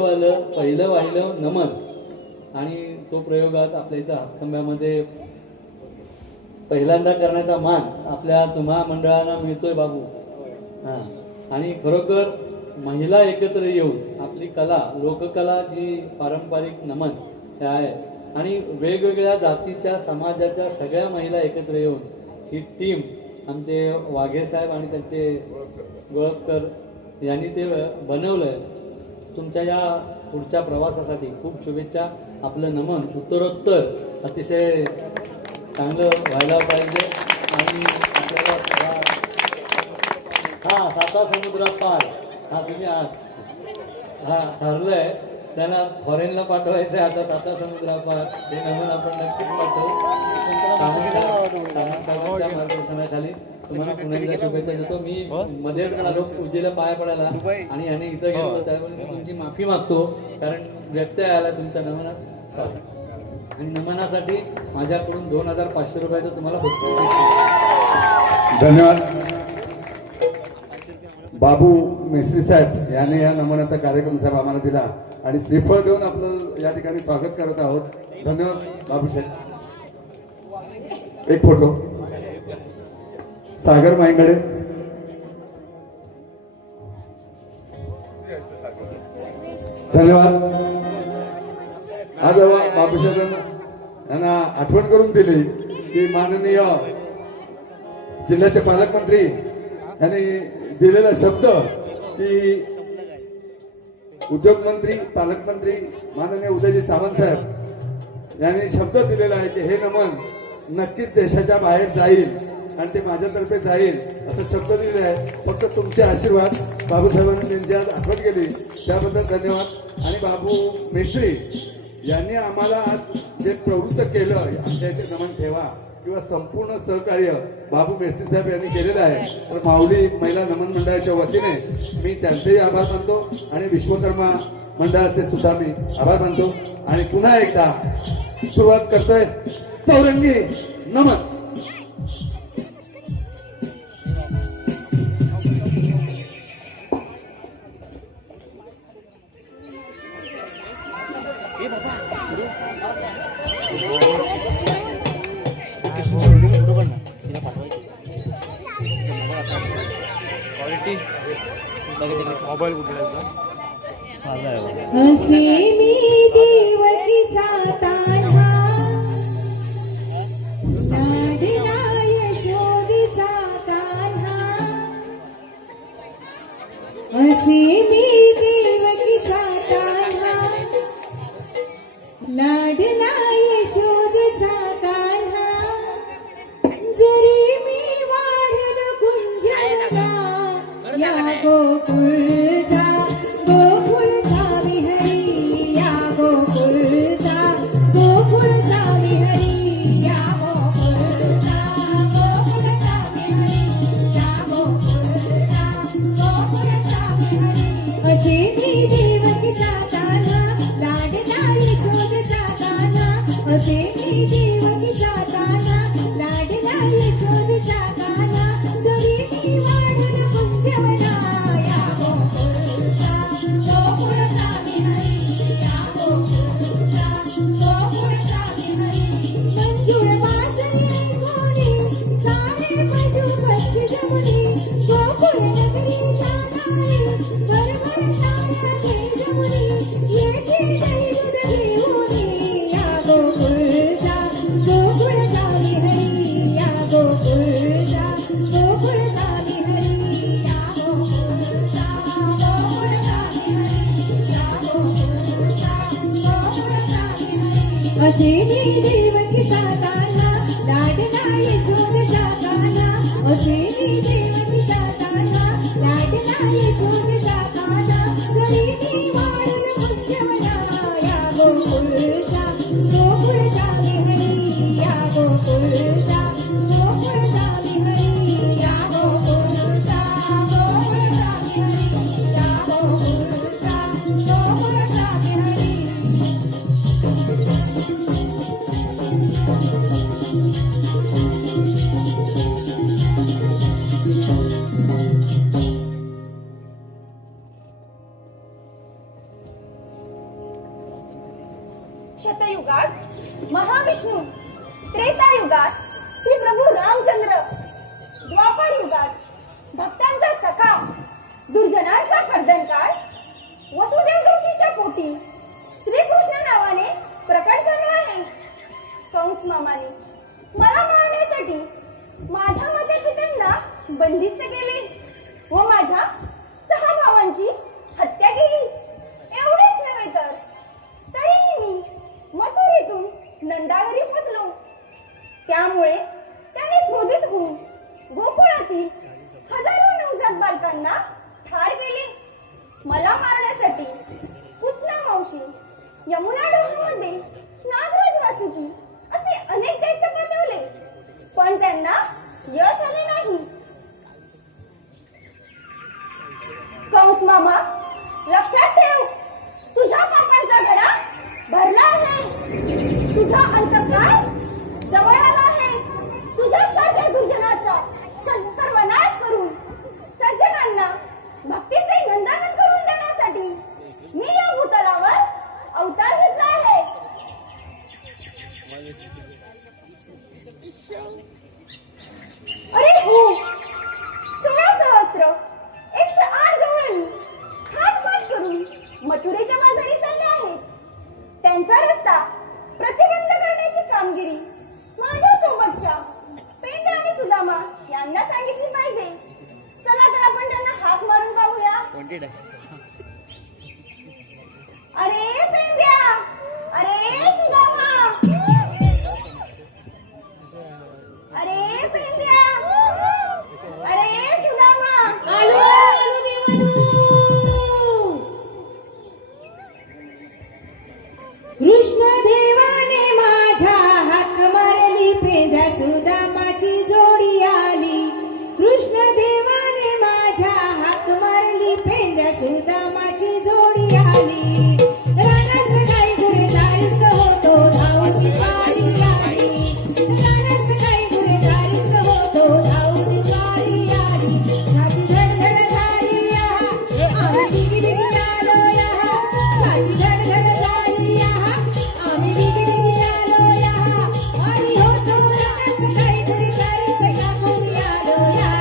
वाहिलं नमन आणि तो प्रयोग आज आपल्या इथं हातखंब्यामध्ये पहिल्यांदा करण्याचा मान आपल्या तुम्हा मंडळांना मिळतोय बाबू. हां, आणि खरोखर महिला एकत्र येऊन आपली कला, लोककला जी पारंपरिक नमन हे आहे आणि वेगवेगळ्या जातीच्या समाजाच्या सगळ्या महिला एकत्र येऊन ही टीम आमचे वाघे साहेब आणि त्यांचे गोळकर यांनी ते बनवलंय. तुमच्या या पुढच्या प्रवासासाठी खूप शुभेच्छा. आपलं नमन उत्तरोत्तर अतिशय चांगलं व्हायला पाहिजे आणि आपल्याला हा 7 समुद्र पार हा तुम्ही हा ठरलंय. त्यांना फॉरेनला पाठवायचं आहे आता 7 समुद्रापार. हे नमन आपण नक्कीच पाठवू. साहेबांच्या मार्गदर्शनाखाली तुम्हाला पुन्हा एकदा शुभेच्छा देतो. मी मध्ये आलो पूजेला पाया पडायला आणि याने इथं गेलो, त्यामुळे मी तुमची माफी मागतो कारण व्यत्यय आला तुमच्या नमनात. आणि नमनासाठी माझ्याकडून 2500 रुपयाचं तुम्हाला बक्षीस. धन्यवाद. बाबू मेस्त्री साहेब याने या नमनाचा कार्यक्रम साहेब आम्हाला दिला आणि श्रीफळ देऊन आपलं या ठिकाणी स्वागत करत आहोत. धन्यवाद बाबू साहेब. एक फोटो. सागर माईंकडे. धन्यवाद. आज बाबूसाहेब यांना आठवण करून दिली की माननीय जिल्ह्याचे पालकमंत्री यांनी दिलेला शब्द की उद्योगमंत्री पालकमंत्री माननीय उदयजी सामंत साहेब यांनी शब्द दिलेला आहे की हे नमन नक्कीच देशाच्या बाहेर जाईल आणि ते माझ्यातर्फे जाईल असं शब्द दिलेले आहे. फक्त तुमचे आशीर्वाद बाबूसाहेबांनी त्यांची आज आठवण केली त्याबद्दल धन्यवाद. आणि बाबू मेस्त्री यांनी आम्हाला आज जे प्रवृत्त केलं आमच्या इथे नमन ठेवा किंवा संपूर्ण सहकार्य बाबू मेस्त्री साहेब यांनी केलेलं आहे. तर माऊली महिला नमन मंडळाच्या वतीने मी त्यांचेही आभार मानतो आणि विश्वकर्मा मंडळाचे सुद्धा मी आभार मानतो. आणि पुन्हा एकदा सुरुवात करतोय चौरंगी नमन. मोबाईल कुठला साधा आहे. हसी मी देवकीचा तान्हा लाडला यशोदीचा कान्हा. हसी मी देवकीचा तान्हा लाडला यशोदीचा कान्हा. जरी मी वाढल कुंजला या गोकुळचा गोकुळचा विहरी या गोकुळचा गोकुळचा विहरी या गोकुळचा गोकुळचा विहरी या गोकुळचा गोकुळचा विहरी. असे मी देवकीचा तान्हा लाडला असेनी देवकी जाताना लाडला यशोदेचा गाणा असेनी देवकी जाताना लाडला यशोदेचा गाणा गरीबी वाढून मुंजवला या गोकुळचा विहरी या गोकुळचा विहरी या गोकुळचा विहरी या गोकुळचा विहरी. शतयुगात महाविष्णू, त्रेतायुगात श्री प्रभू रामचंद्र, द्वापर युगात भक्तांचा सखा, दुर्जनांचा कर्दनकाळ, वसुदेव देवकीच्या पोटी श्रीकृष्ण नावाने प्रकट झाले आहे. कंस मामाने मला मारण्यासाठी माझ्या मते पित्यांना बंदिस्त केले व माझ्या 6 भावांची हत्या केली. एवढेच नव्हे तर तरीही मी मथुरेतून नंदावरी पोचलो. त्यामुळे त्याने क्रोधित होऊन गोकुळातील हजारो नवजात बालकांना ठार केले. मला मारण्यासाठी पुतना मावशी, यमुना डोहामध्ये नागराज वासुकी असे अनेक दैत्य पाठवले, पण त्यांना यश आले नाही. कंस मामा, लक्षात ठेव, तुझ्या पापाचा घडा भरला आहे. तुझा अंतकाळ जवळ आला आहे. तुझ्यासारख्या दुर्जनाचा सर्वनाश करून सज्जनांना भक्तीचे नंदनवन करून देण्यासाठी मी या भूतलावर अवतार घेतला आहे. अरे हो, 16 सहस्त्र 108 गवळणी खाटमाट करून मथुरेच्या बाजारी चालले आहेत. त्यांचा रस्ता प्रतिबंध करण्याची कामगिरी माझ्यासोबतच्या पेंड्या आणि सुदामा यांना सांगितली पाहिजे. चला तर आपण त्यांना हाक मारून पाहूया. अरे पेंड्या, अरे सुदामा, अरे पेंड्या, अरे सुदामा. आलो आलो देवानू. कृष्ण देवाने माझ्या हाक मारली, पेंड्या सुदामाची जोडी आली. कृष्ण देवाने माझ्या हाक मारली, पेंड्या सुदामाची जोडी आली. रानात गाई गुरे दारीत होतो, धावून सारी आली. रानात गाई गुरे दारीत होतो, धावून सारी आली. छाती धडधड झाली आम्ही डिगडिगी आलो या. छाती धडधड झाली आम्ही डिगडिगी आलो या. आणि होतो रानात गाई गुरे दारीत टाकून आलो या.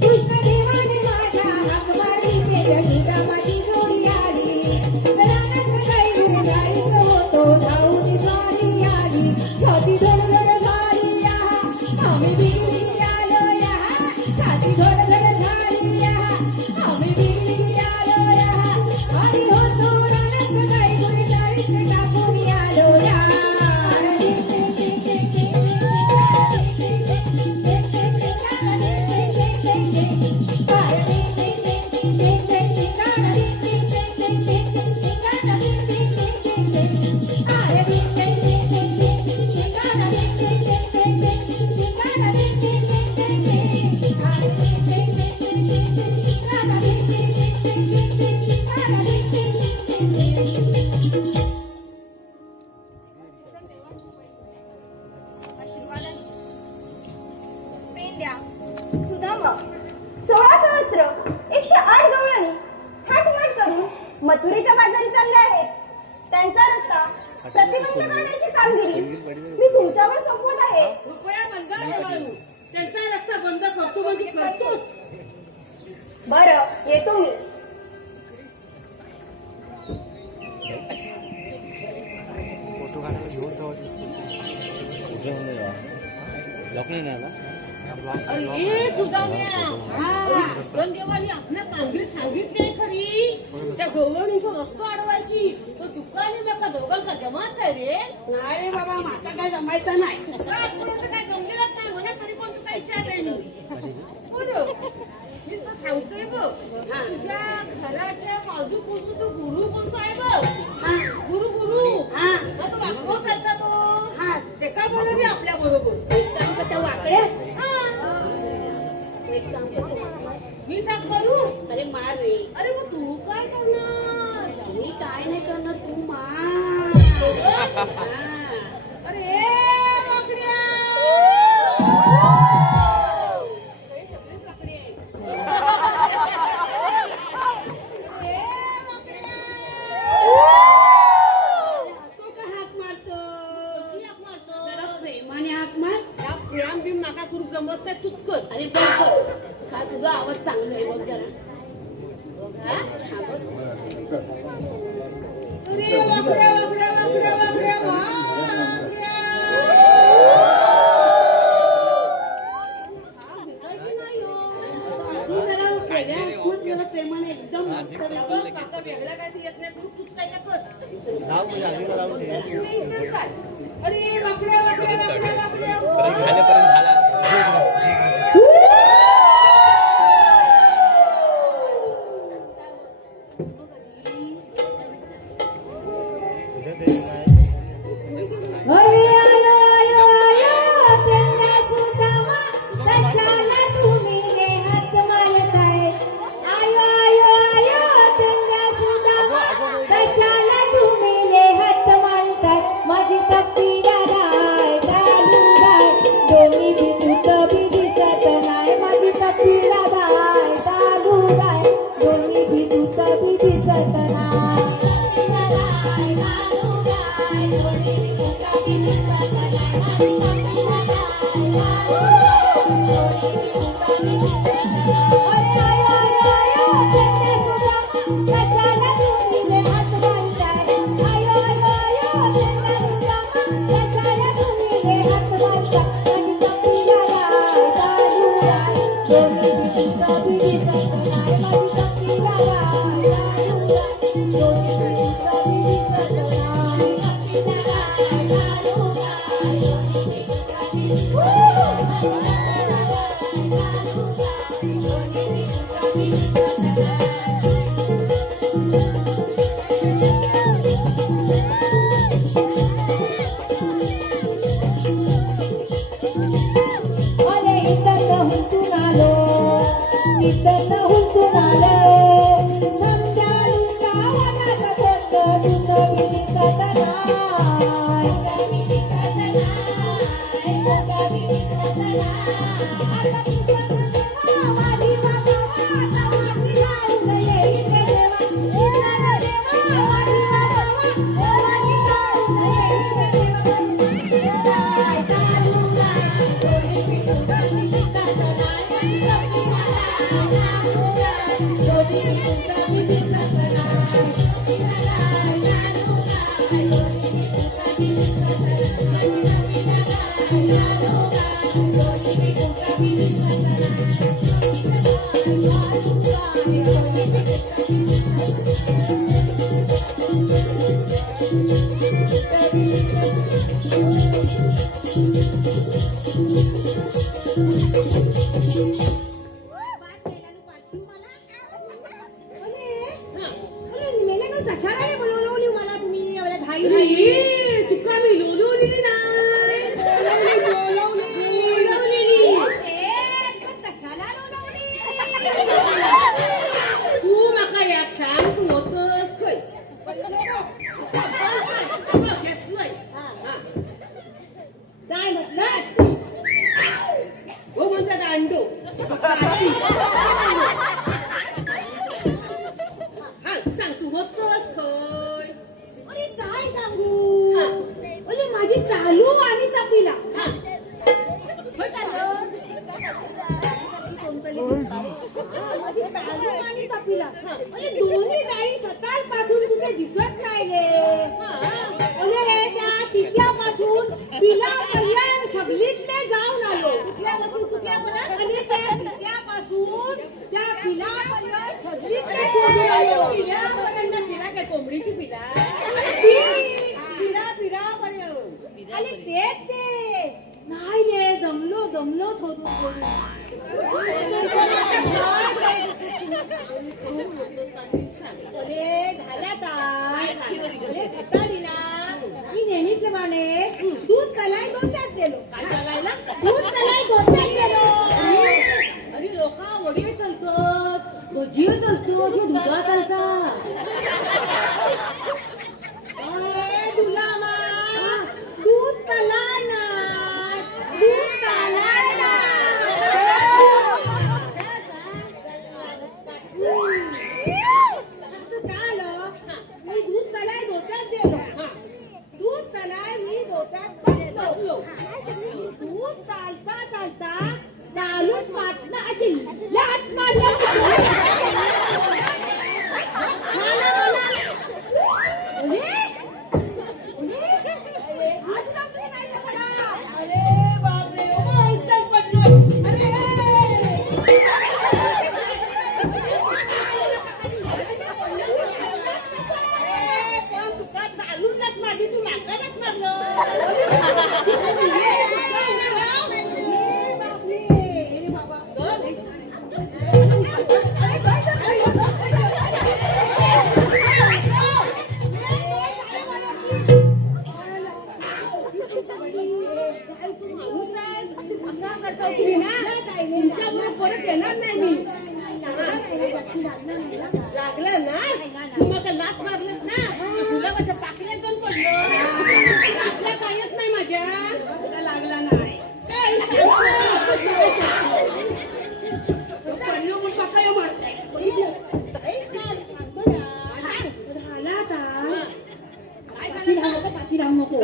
कृष्ण देवाने माझ्या हाक मारली, पेंड्या सुदामाची जोडी आली. रानात गाई गुरे दारीत होतो, धावून सारी आली. छाती धडधड झाली आम्ही डिगडिगी आलो या. छाती धडधड झाली आम्ही डिगडिगी आलो या. आणि होतो रानात गाई गुरे दारीत टाकून आलो या. पेंड्या, सुदामा, 16 सहस्त्र 108 गवळणी थाटमाट करून मथुरेच्या बाजारी चालले आहेत. त्यांचा रस्ता प्रतिबंध करण्याची कामगिरी मी तुमच्यावर सोपवत आहे. कृपया बंद देवानू, त्यांचा रस्ता बंद करतो म्हणजे करतोच. बरं, येतो मी. फोटो काढायला घेऊन जावं. लॉकडाऊन आहे ना अरे सुदाम्या, अरे गंगेवाली आपल्या पांघरी सांगितली खरी त्या गवळणीचं रस्ता अडवायची तो दुकानी नका दोघांचा जमात आहे रे. नाही बाबा माझा काय जमायचा नाही. आजपर्यंत काय जमलेलंच नाही मला तरी पण तुझा इच्छा आहे मी मी तर सांगतोय बघ तुझ्या घराच्या बाजू कोणतो तो गुरु कोणतो आहे बघ गुरु तो वाकवत चालता तो ते का बोलवी आपल्या बरोबर त्या वाकड्या मी सांग करू. अरे मार रे. अरे मग तू काय करणार. मी काय नाही करणार तू मार. अरे वाकड्या हे सगळे वाकडे आहेत. अरे वाकड्या. असं का हाक मारतो. कशी हाक मारतो? जरा प्रेमाने हाक मार. या प्रेम बिम नाका करू जमत नाही तूच कर. अरे बघ का तुझा आवाज चांगला आहे बघ जरा. हा? अरे वाकड्या वाकड्या वाकड्या वाकड्या वाकड्या. हा, भेटायची नाही हो. तू जरा वेगळ्या हाकमात जरा प्रेमाने एकदम मस्त बघ, लागलं. काका वेगळा काय येत नाही करू तूच काय ना कर. नाव म्हणजे आधी मला नाही तर काय. अरे वाकड्या वाकड्या वाकड्या वाकड्या झाल्यापर्यंत झाला अरे आयो आयो आयो गंगा सुदामा कशाला तुम्ही हे हात मारताय. आयो आयो आयो गंगा सुदामा कशाला तुम्ही हे हात मारताय. माझी तपीला राय चालू राय दोन्ही बिंदूत बी दिसत नाही. माझी तपीला राय चालू राय दोन्ही बिंदूत बी दिसत नाही. काय म्हटलं हो म्हणतात अंडो हा सांग तू होतोस खय. अरे काय सांगू अरे माझी चालू आणि तपीला माझी चालू आणि तपीला अरे दोन्ही ताई सकाळपासून कुठे दिसत नाही रे. अरे त्या तिच्यापासून पिलापर्यंत सगळीतले जाऊन आलो. आणि त्या पिल्यापासून त्या पिलापर्यंत सगळीतले शोधून आलो. पिलापर्यंत पिला काय कोंबडीची पिला पिरापर्यंत. आणि तेच ते नाही रे, दमलो थोडून मी नेहमीप्रमाणे दूध तलाई दोत्यात गेलो. काय चालायला दूध तलाई दोत्यात गेलो. अरे लोक वडी चालतो तो जीव चालतो, जीव दुधा चालता. अरे दुलामा, दूध तलाई नाही, दूध तलाई नाही. असं काय आलं? मी दूध तलाई दोत्यात गेलो. दूध तलाई मी दोत्यात बसलो. दूध चालता चालता डालून पाटणं अशी लाट परत येणार नाही मी. लागला ना तू मग लात मारलंस ना, तुला माझ्या पाकल्यात जाऊन पडलो. आपल्या कायच नाही माझ्या, तुला लागला नाही पडलो म्हणून पाकळ्या मारताय. पाठी राहू नको,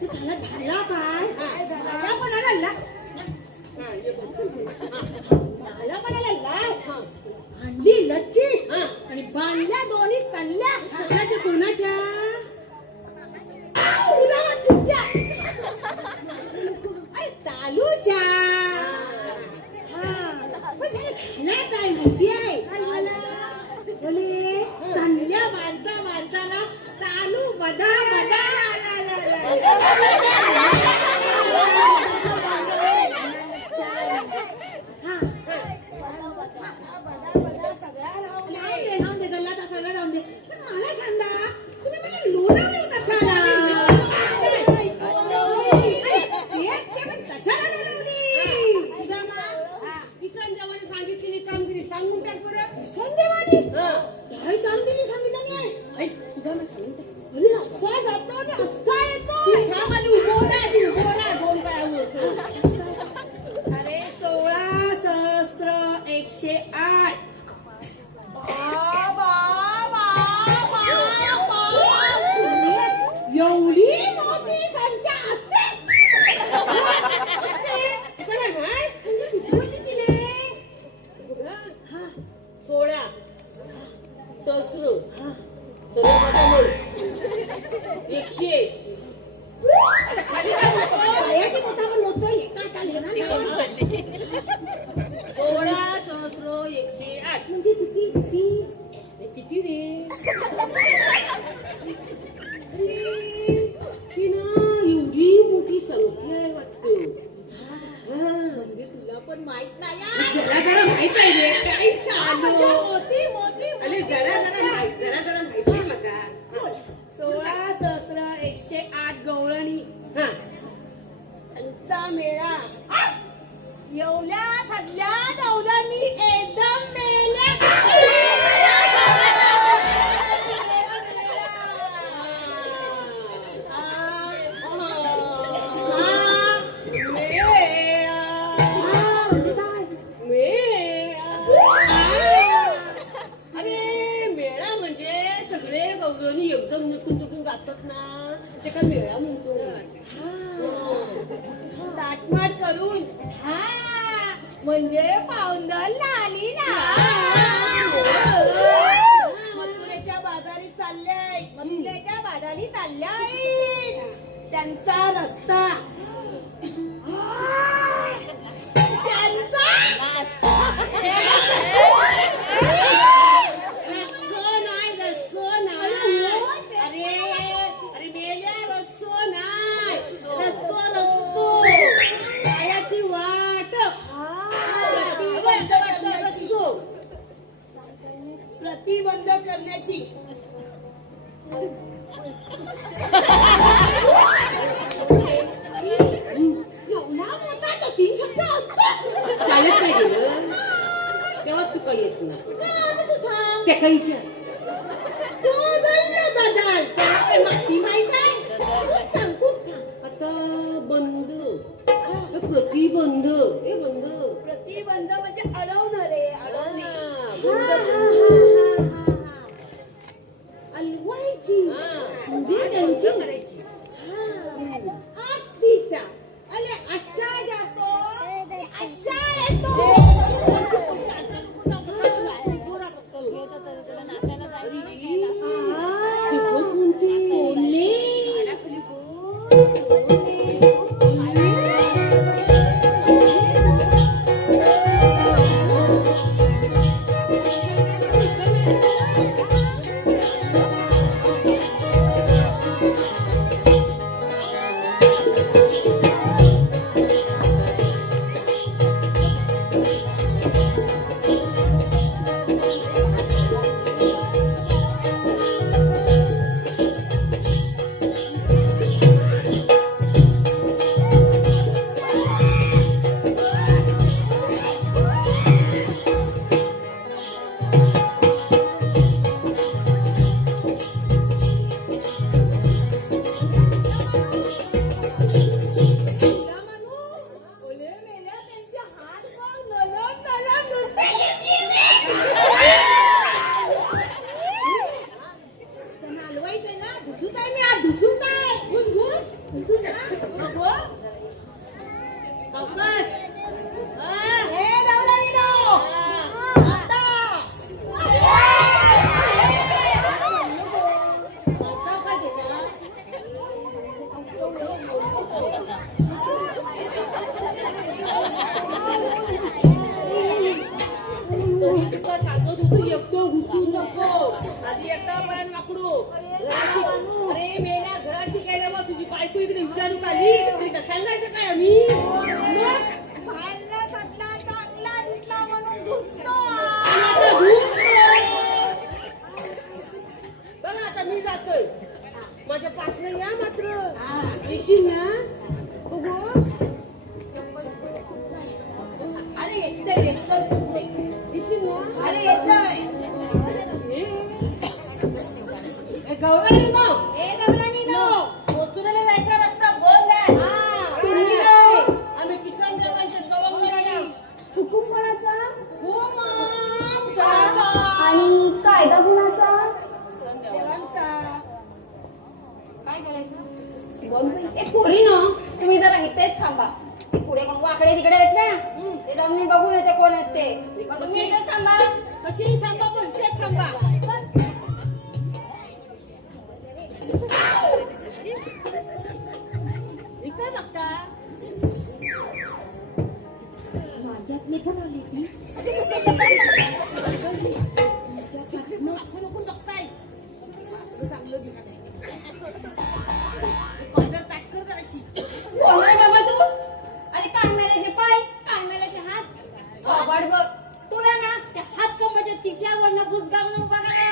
ते झाला काय आणली लच्ची आणि बांधल्या दोन्ही तल्ल्या. सगळ्याच्या कोणाच्या? तुझ्या अरे तालूच्या. झाला काय माहिती आहे? बोले तल्ल्या बांधताना तालू बदा बदा अरे 16,108. एवढी मोठी संख्या असते. सोळा सहस्र सर्व 100 16 सहस्र 108 म्हणजे किती किती रे? एवढी मोठी संख्या आहे वाटतं. म्हणजे तुला पण माहित नाही. जरा माहित आहे रे काय चालू. अरे जरा माहिती आहे मला. 16,108 गवळणी. त्यांचा मेळा एवढ्या थकल्या गवळणी एकदम मेल्या. अरे मेळा म्हणजे सगळे गवळणी एकदम नटून जातात ना, ते का मेळा म्हणतो. ताटमाट करून म्हणजे पावंडर लाली ना. मथुरेच्या बाजारी चालल्याय. त्यांचा रस्ता. त्यांचा रस्सो नाही. अरे मेल्या रस्सो नाही. रस्तो पायाची वाट. रस्सो प्रतिबंध करण्याची. एवढा मोठा तो 3 शब्द चालत नाही गेलं तेव्हा तू काही येत नाही त्या काहीच्या माहिती माहित आहे आता बंद प्रतिबंध हे बंद प्रतिबंध म्हणजे अडवणारे. अलवायची म्हणजे त्यांची करायची आत्तीचा अरे अशा जातो अशा येतो अरे मेल्या घराशी गेल्या मग तुझी बायको इकडे विचारू आली तरी का सांगायचं काय आम्ही बघा आता मी जातोय माझ्या पाठनं या मात्र येशील ना बघू अरे येतोय येशील ना अरे येतोय गौराणी नो ए गौराणी नो कोथुरेला जायचा रस्ता बंद आहे आम्ही किसान देवांचे सवंगडी हुकूम कोणाचा आमचा आणि कायदा कुणाचा? देवांचा. काय करायचं? ए पोरीनो तुम्ही जरा इथेच थांबा. ते पुढे मग वाकडे तिकडे येत ना ते जाऊन मी बघून येते कोण आहेत ते. तुम्ही इथेच थांबा. कशी थांबा पण तेच थांबा काय बघता माझ्यात मी पण आली ती नको बघताय चांगलं दिसत बाजार ताटकर करायची कोण आहे बाबा तू? अरे कांगण्याचे पाय कांगण्याचे हात. बड बघ तुला ना त्या हात कंबाच्या तिठ्यावरनं बुजगावून बघायला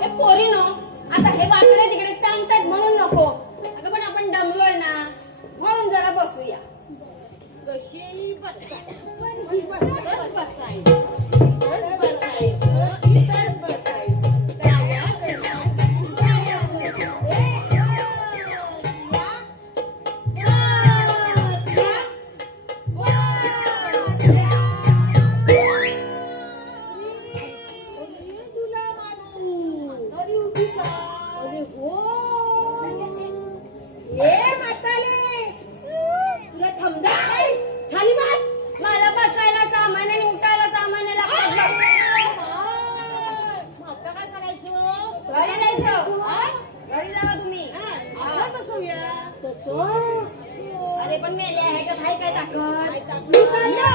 हे पोरीनो, आता हे वाकडे तिकडे सांगतात म्हणून नको. अगं पण आपण दमलोय ना, म्हणून जरा बसूया. कशी बसायचं पण ही बसतच बसायचं इथंच बसायचं इथंच बसायचं जायचं नाही, जायचं नाही. तुला मानू तरी उभी का? अरे हो ये म्हातारे तुला थंडा नाही खाली मात. मला बसायला सामान आणि उठायला सामान लागतात. आता काय करायचं? घरी जायचं. घरी जावा तुम्ही. आता बसूया. अरे पण मेले आहे का काय काय ताकद? मी चाललो.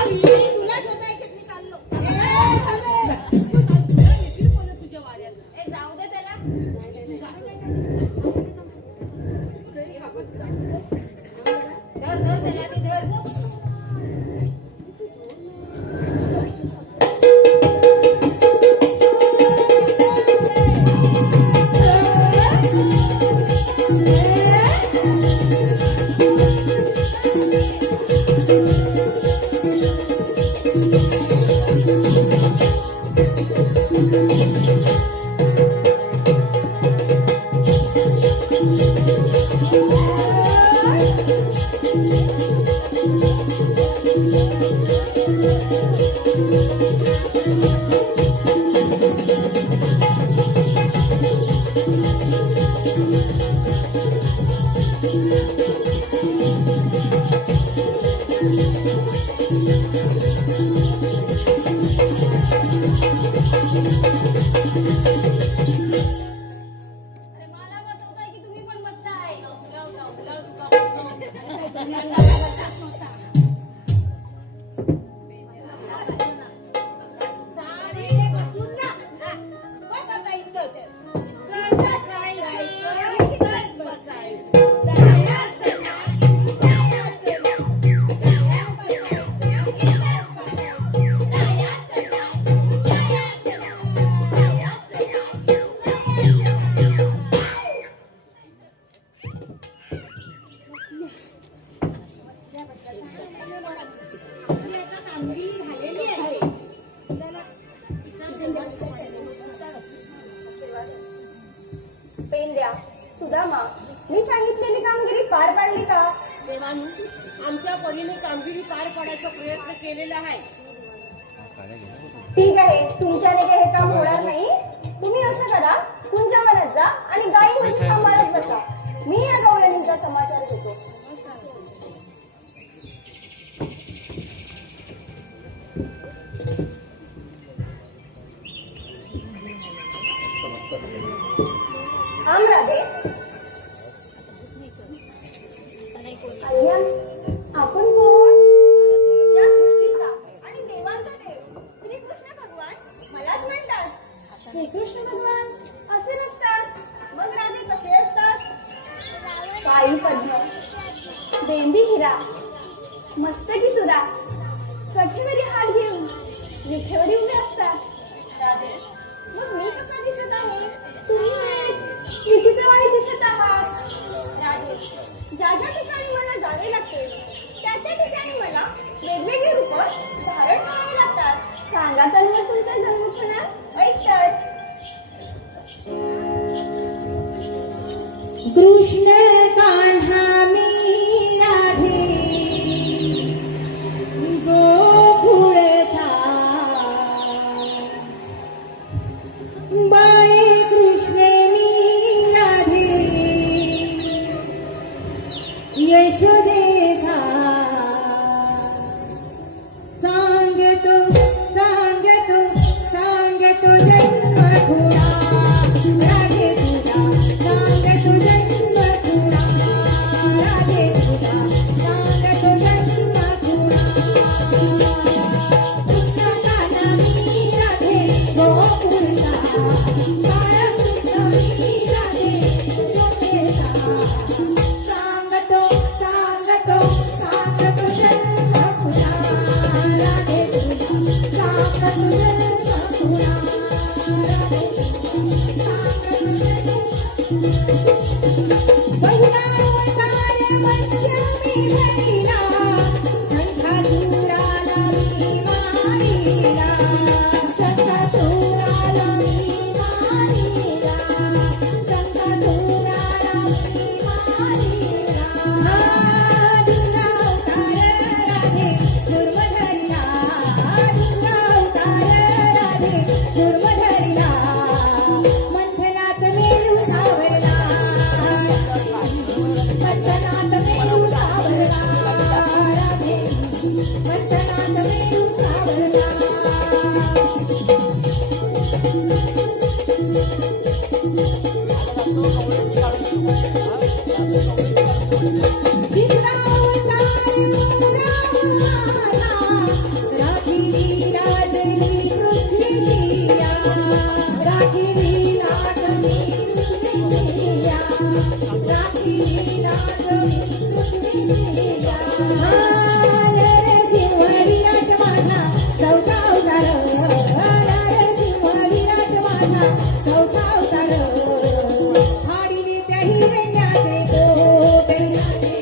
तुला शोधायचं मी चाललो. तुझ्या वाड्यात. ए, जाऊ दे त्याला. धर धर त्याला ती धर. अरे मला बसवताय की तुम्ही पण बसताय? तारीने बसून ना. बस आता इथंच. इथंच बसायचं. इथंच बसायचं. जायचं नाही. जायचं नाही. जायचं बसायचं. इथंच बसायचं. जायचं नाही. जायचं नाही. जायचं नाही. जायचं नाही. पेन द्या. सुदामा, मी सांगितलेली कामगिरी पार पाडली का? देवानू, आमच्या परीने कामगिरी पार पाडायचा प्रयत्न केलेला आहे. ठीक आहे, तुमच्याने काही हे काम होणार नाही. तुम्ही असं करा, तुमच्या मनात जा आणि गाई म्हशी सांभाळत बसा. मी या गवळणीचा समाचार घेतो. आमराजे, अय्या, आपण कोण? या सृष्टीचा आणि देवांचा देव श्रीकृष्ण भगवान मलाच म्हणतात. श्रीकृष्ण भगवान असे नसतात. मग राधे कसे असतात? पायी पद्म, बेंबी हिरा, मस्तकी तुरा, कठीवरी हात घेऊन विठेवरी उभे असतात. राधे, मग मी कसा दिसत आहे? तुम्ही विचित्रवाणी दिसत आहात. राधे, ज्या ज्या ठिकाणी मला जावे लागते त्या त्या ठिकाणी मला वेगवेगळी रूप धारण करावी लागतात. सांगा तन्मय तुमचा जन्मक्षणात ऐकतात. कृष्ण कान्हा मी राधे गोकुळचा बाळे कृष्ण मी राधे यशोदेचा भरिला शंखासुराला मी मारिला शंखासुराला मी मारिला शंखासुराला मी मारिला दुर्गा अवतार राधे दुर्मधरिला दुर्गा अवतार राधे दुर्मधरिला मंथनात मेरू सावरला मंथनात मेरू सावरला राधे मंथनात मेरू सावरला तिसरा अवतार रामाला राखिली राजनी पृथ्वीया राखिली राजनी पृथ्वीया राखिली राजनी पृथ्वीया नरसिंह विराट माझा चौथा अवतार नरसिंह विराट माझा चौथा अवतार हाडिले त्या हिरण्याचे पोट राधे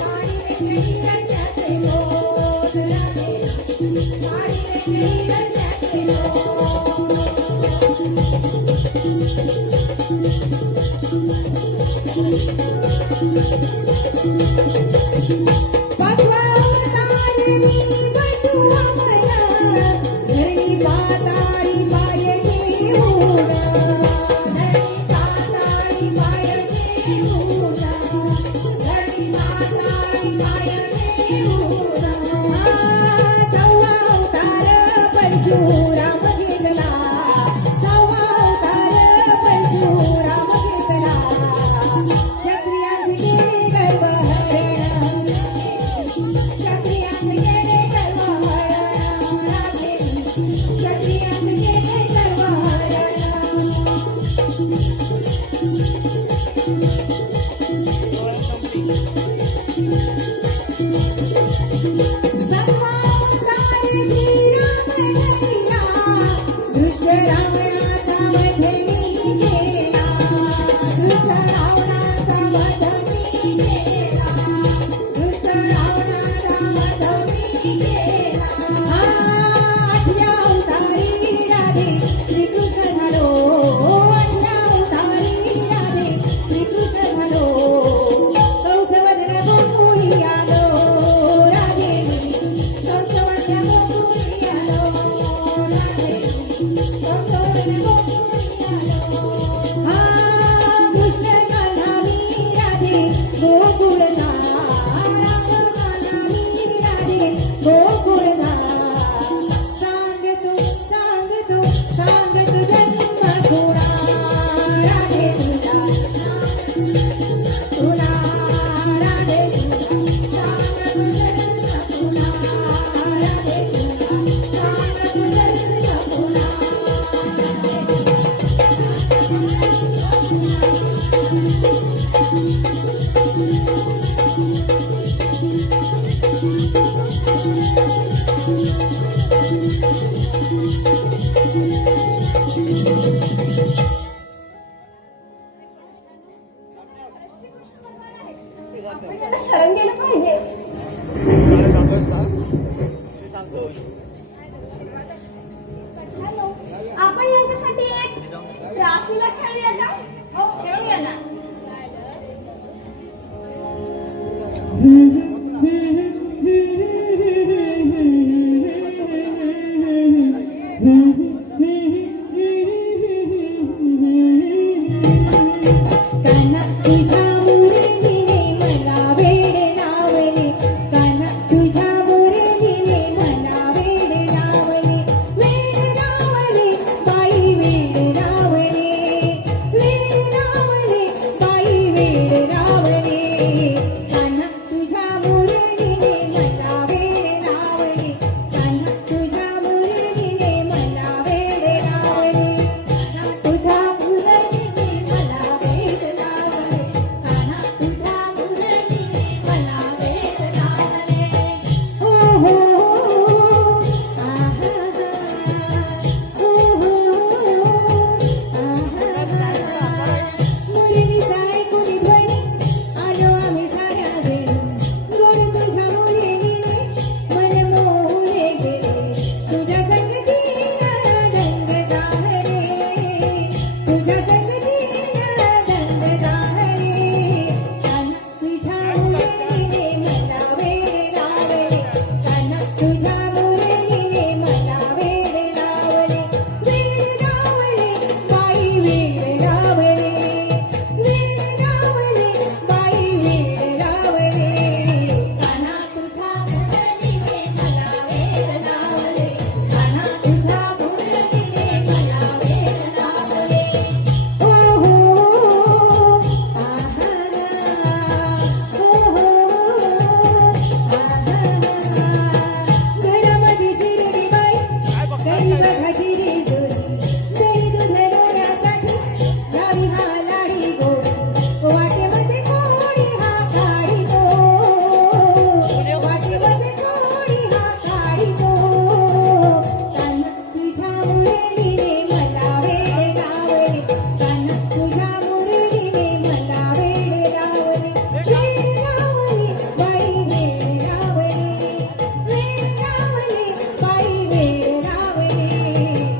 हाडिले त्या हिरण्याचे पोट राधे हाडिले त्या हिरण्याचे पाचवा अवतार मी बटुआ मला धरणी पाताळी पाय ठेवून धरणी पाताळी पाय ठेवून धरणी पाताळी पाय ठेवून सव्वा अवतार परशुराम घेतला सव्वा अवतार परशुराम घेतला क्षत्रियांचे केले गर्वहरण क्षत्रियांचे केले गर्वहरण राधे क्षत्रियांचे केले गर्वहरण सत्वा अवतार श्रीराम धरिला दुष्ट रावणाचा वध मी केला दुष्ट रावणाचा वध मी केला दुष्ट रावणाचा वध मी केला आठव्या अवतारी राधे श्रीकृष्ण झालो आठव्या अवतारी राधे श्रीकृष्ण झालो कंसवर्ण गोकुळी आलो राधे कंसवर्ण गोकुळी आलो राधे कंसवर्ण गोकुळी आलो कृष्ण कान्हावी राधे गोकुळचा राम कान्हावी राधे गोकुळचा सांग तू जन्म थोडा राधे तुला तुला राधे तुला सांग तू जन्म तुला राधे तुला सांग तू जन्म तुला आपण त्याला शरण गेलं पाहिजे. हॅलो, आपण यांच्यासाठी एक रासलीला खेळूया का? हो खेळूया ना. कान्हा तुझ्या मुरलीने मला वेड लावले कान्हा तुझ्या लावले कान्हा तुझ्या मुरलीने मला वेड लावले बाई वेड लावले बाई वेड लावले कान्हा तुझ्या मुरलीने मला वेड लावले कान्हा तुझ्या मुरलीने मला वेड लावले ओ हो आहा ओ हो आहा घरामध्ये शिरली बाई घरी बघा शिरी जोडी दही दूध लोण्यासाठी लावी हा लाडी गोडी वाटेमध्ये कोणी हा काढी तो वाटेमध्ये कोणी हा काढी तो कान्हा तुझ्या मुरलीने मला वेड लावले कान्हा तुझ्या मुरलीने मला वेड लावले बाई वेड लावले बाई वेड लावले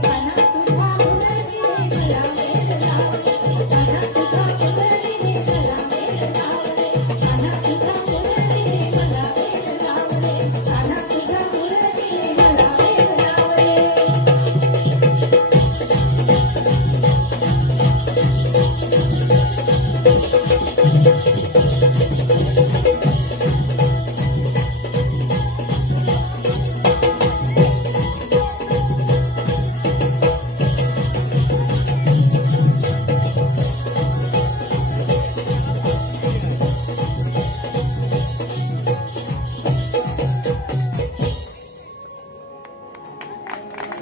कान्हा तुझ्या मुरलीने मला वेड लावले कान्हा तुझ्या मुरलीने मला वेड लावले कान्हा तुझ्या मुरलीने मला वेड लावले कान्हा तुझ्या मुरलीने मला वेड लावले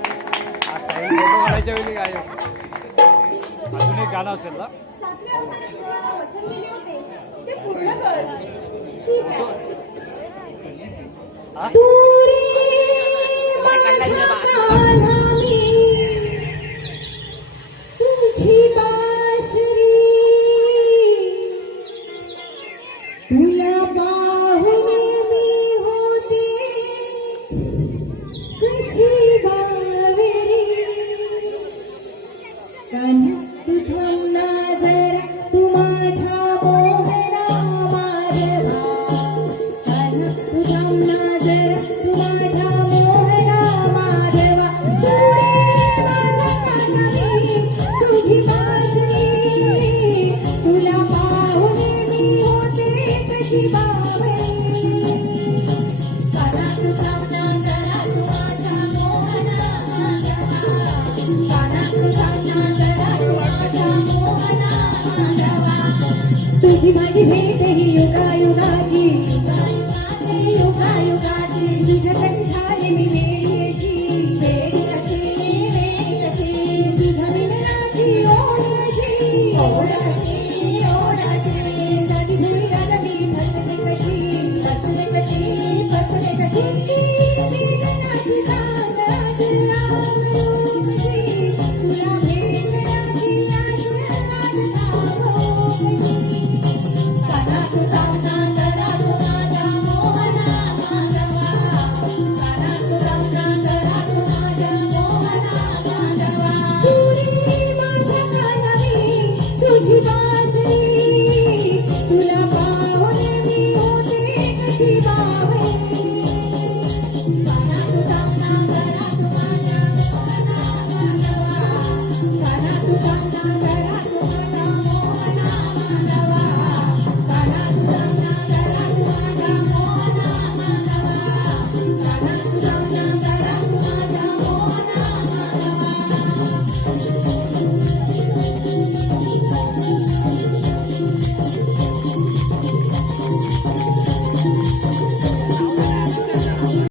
फोटो काढायच्या वेळी काय अजून एक गाणं असेल ना. सातव्या अवतारात देवाला वचन दिले होते ते पूर्ण कर. ठीक आहे. तुरी माझा मी तुझी बासरी तुला पाहून मी होते कशी बावेरी कान्हा तू थांबना जरा तू माझ्या मोहना माधवा कान्हा तू थांबना जरा तू माझ्या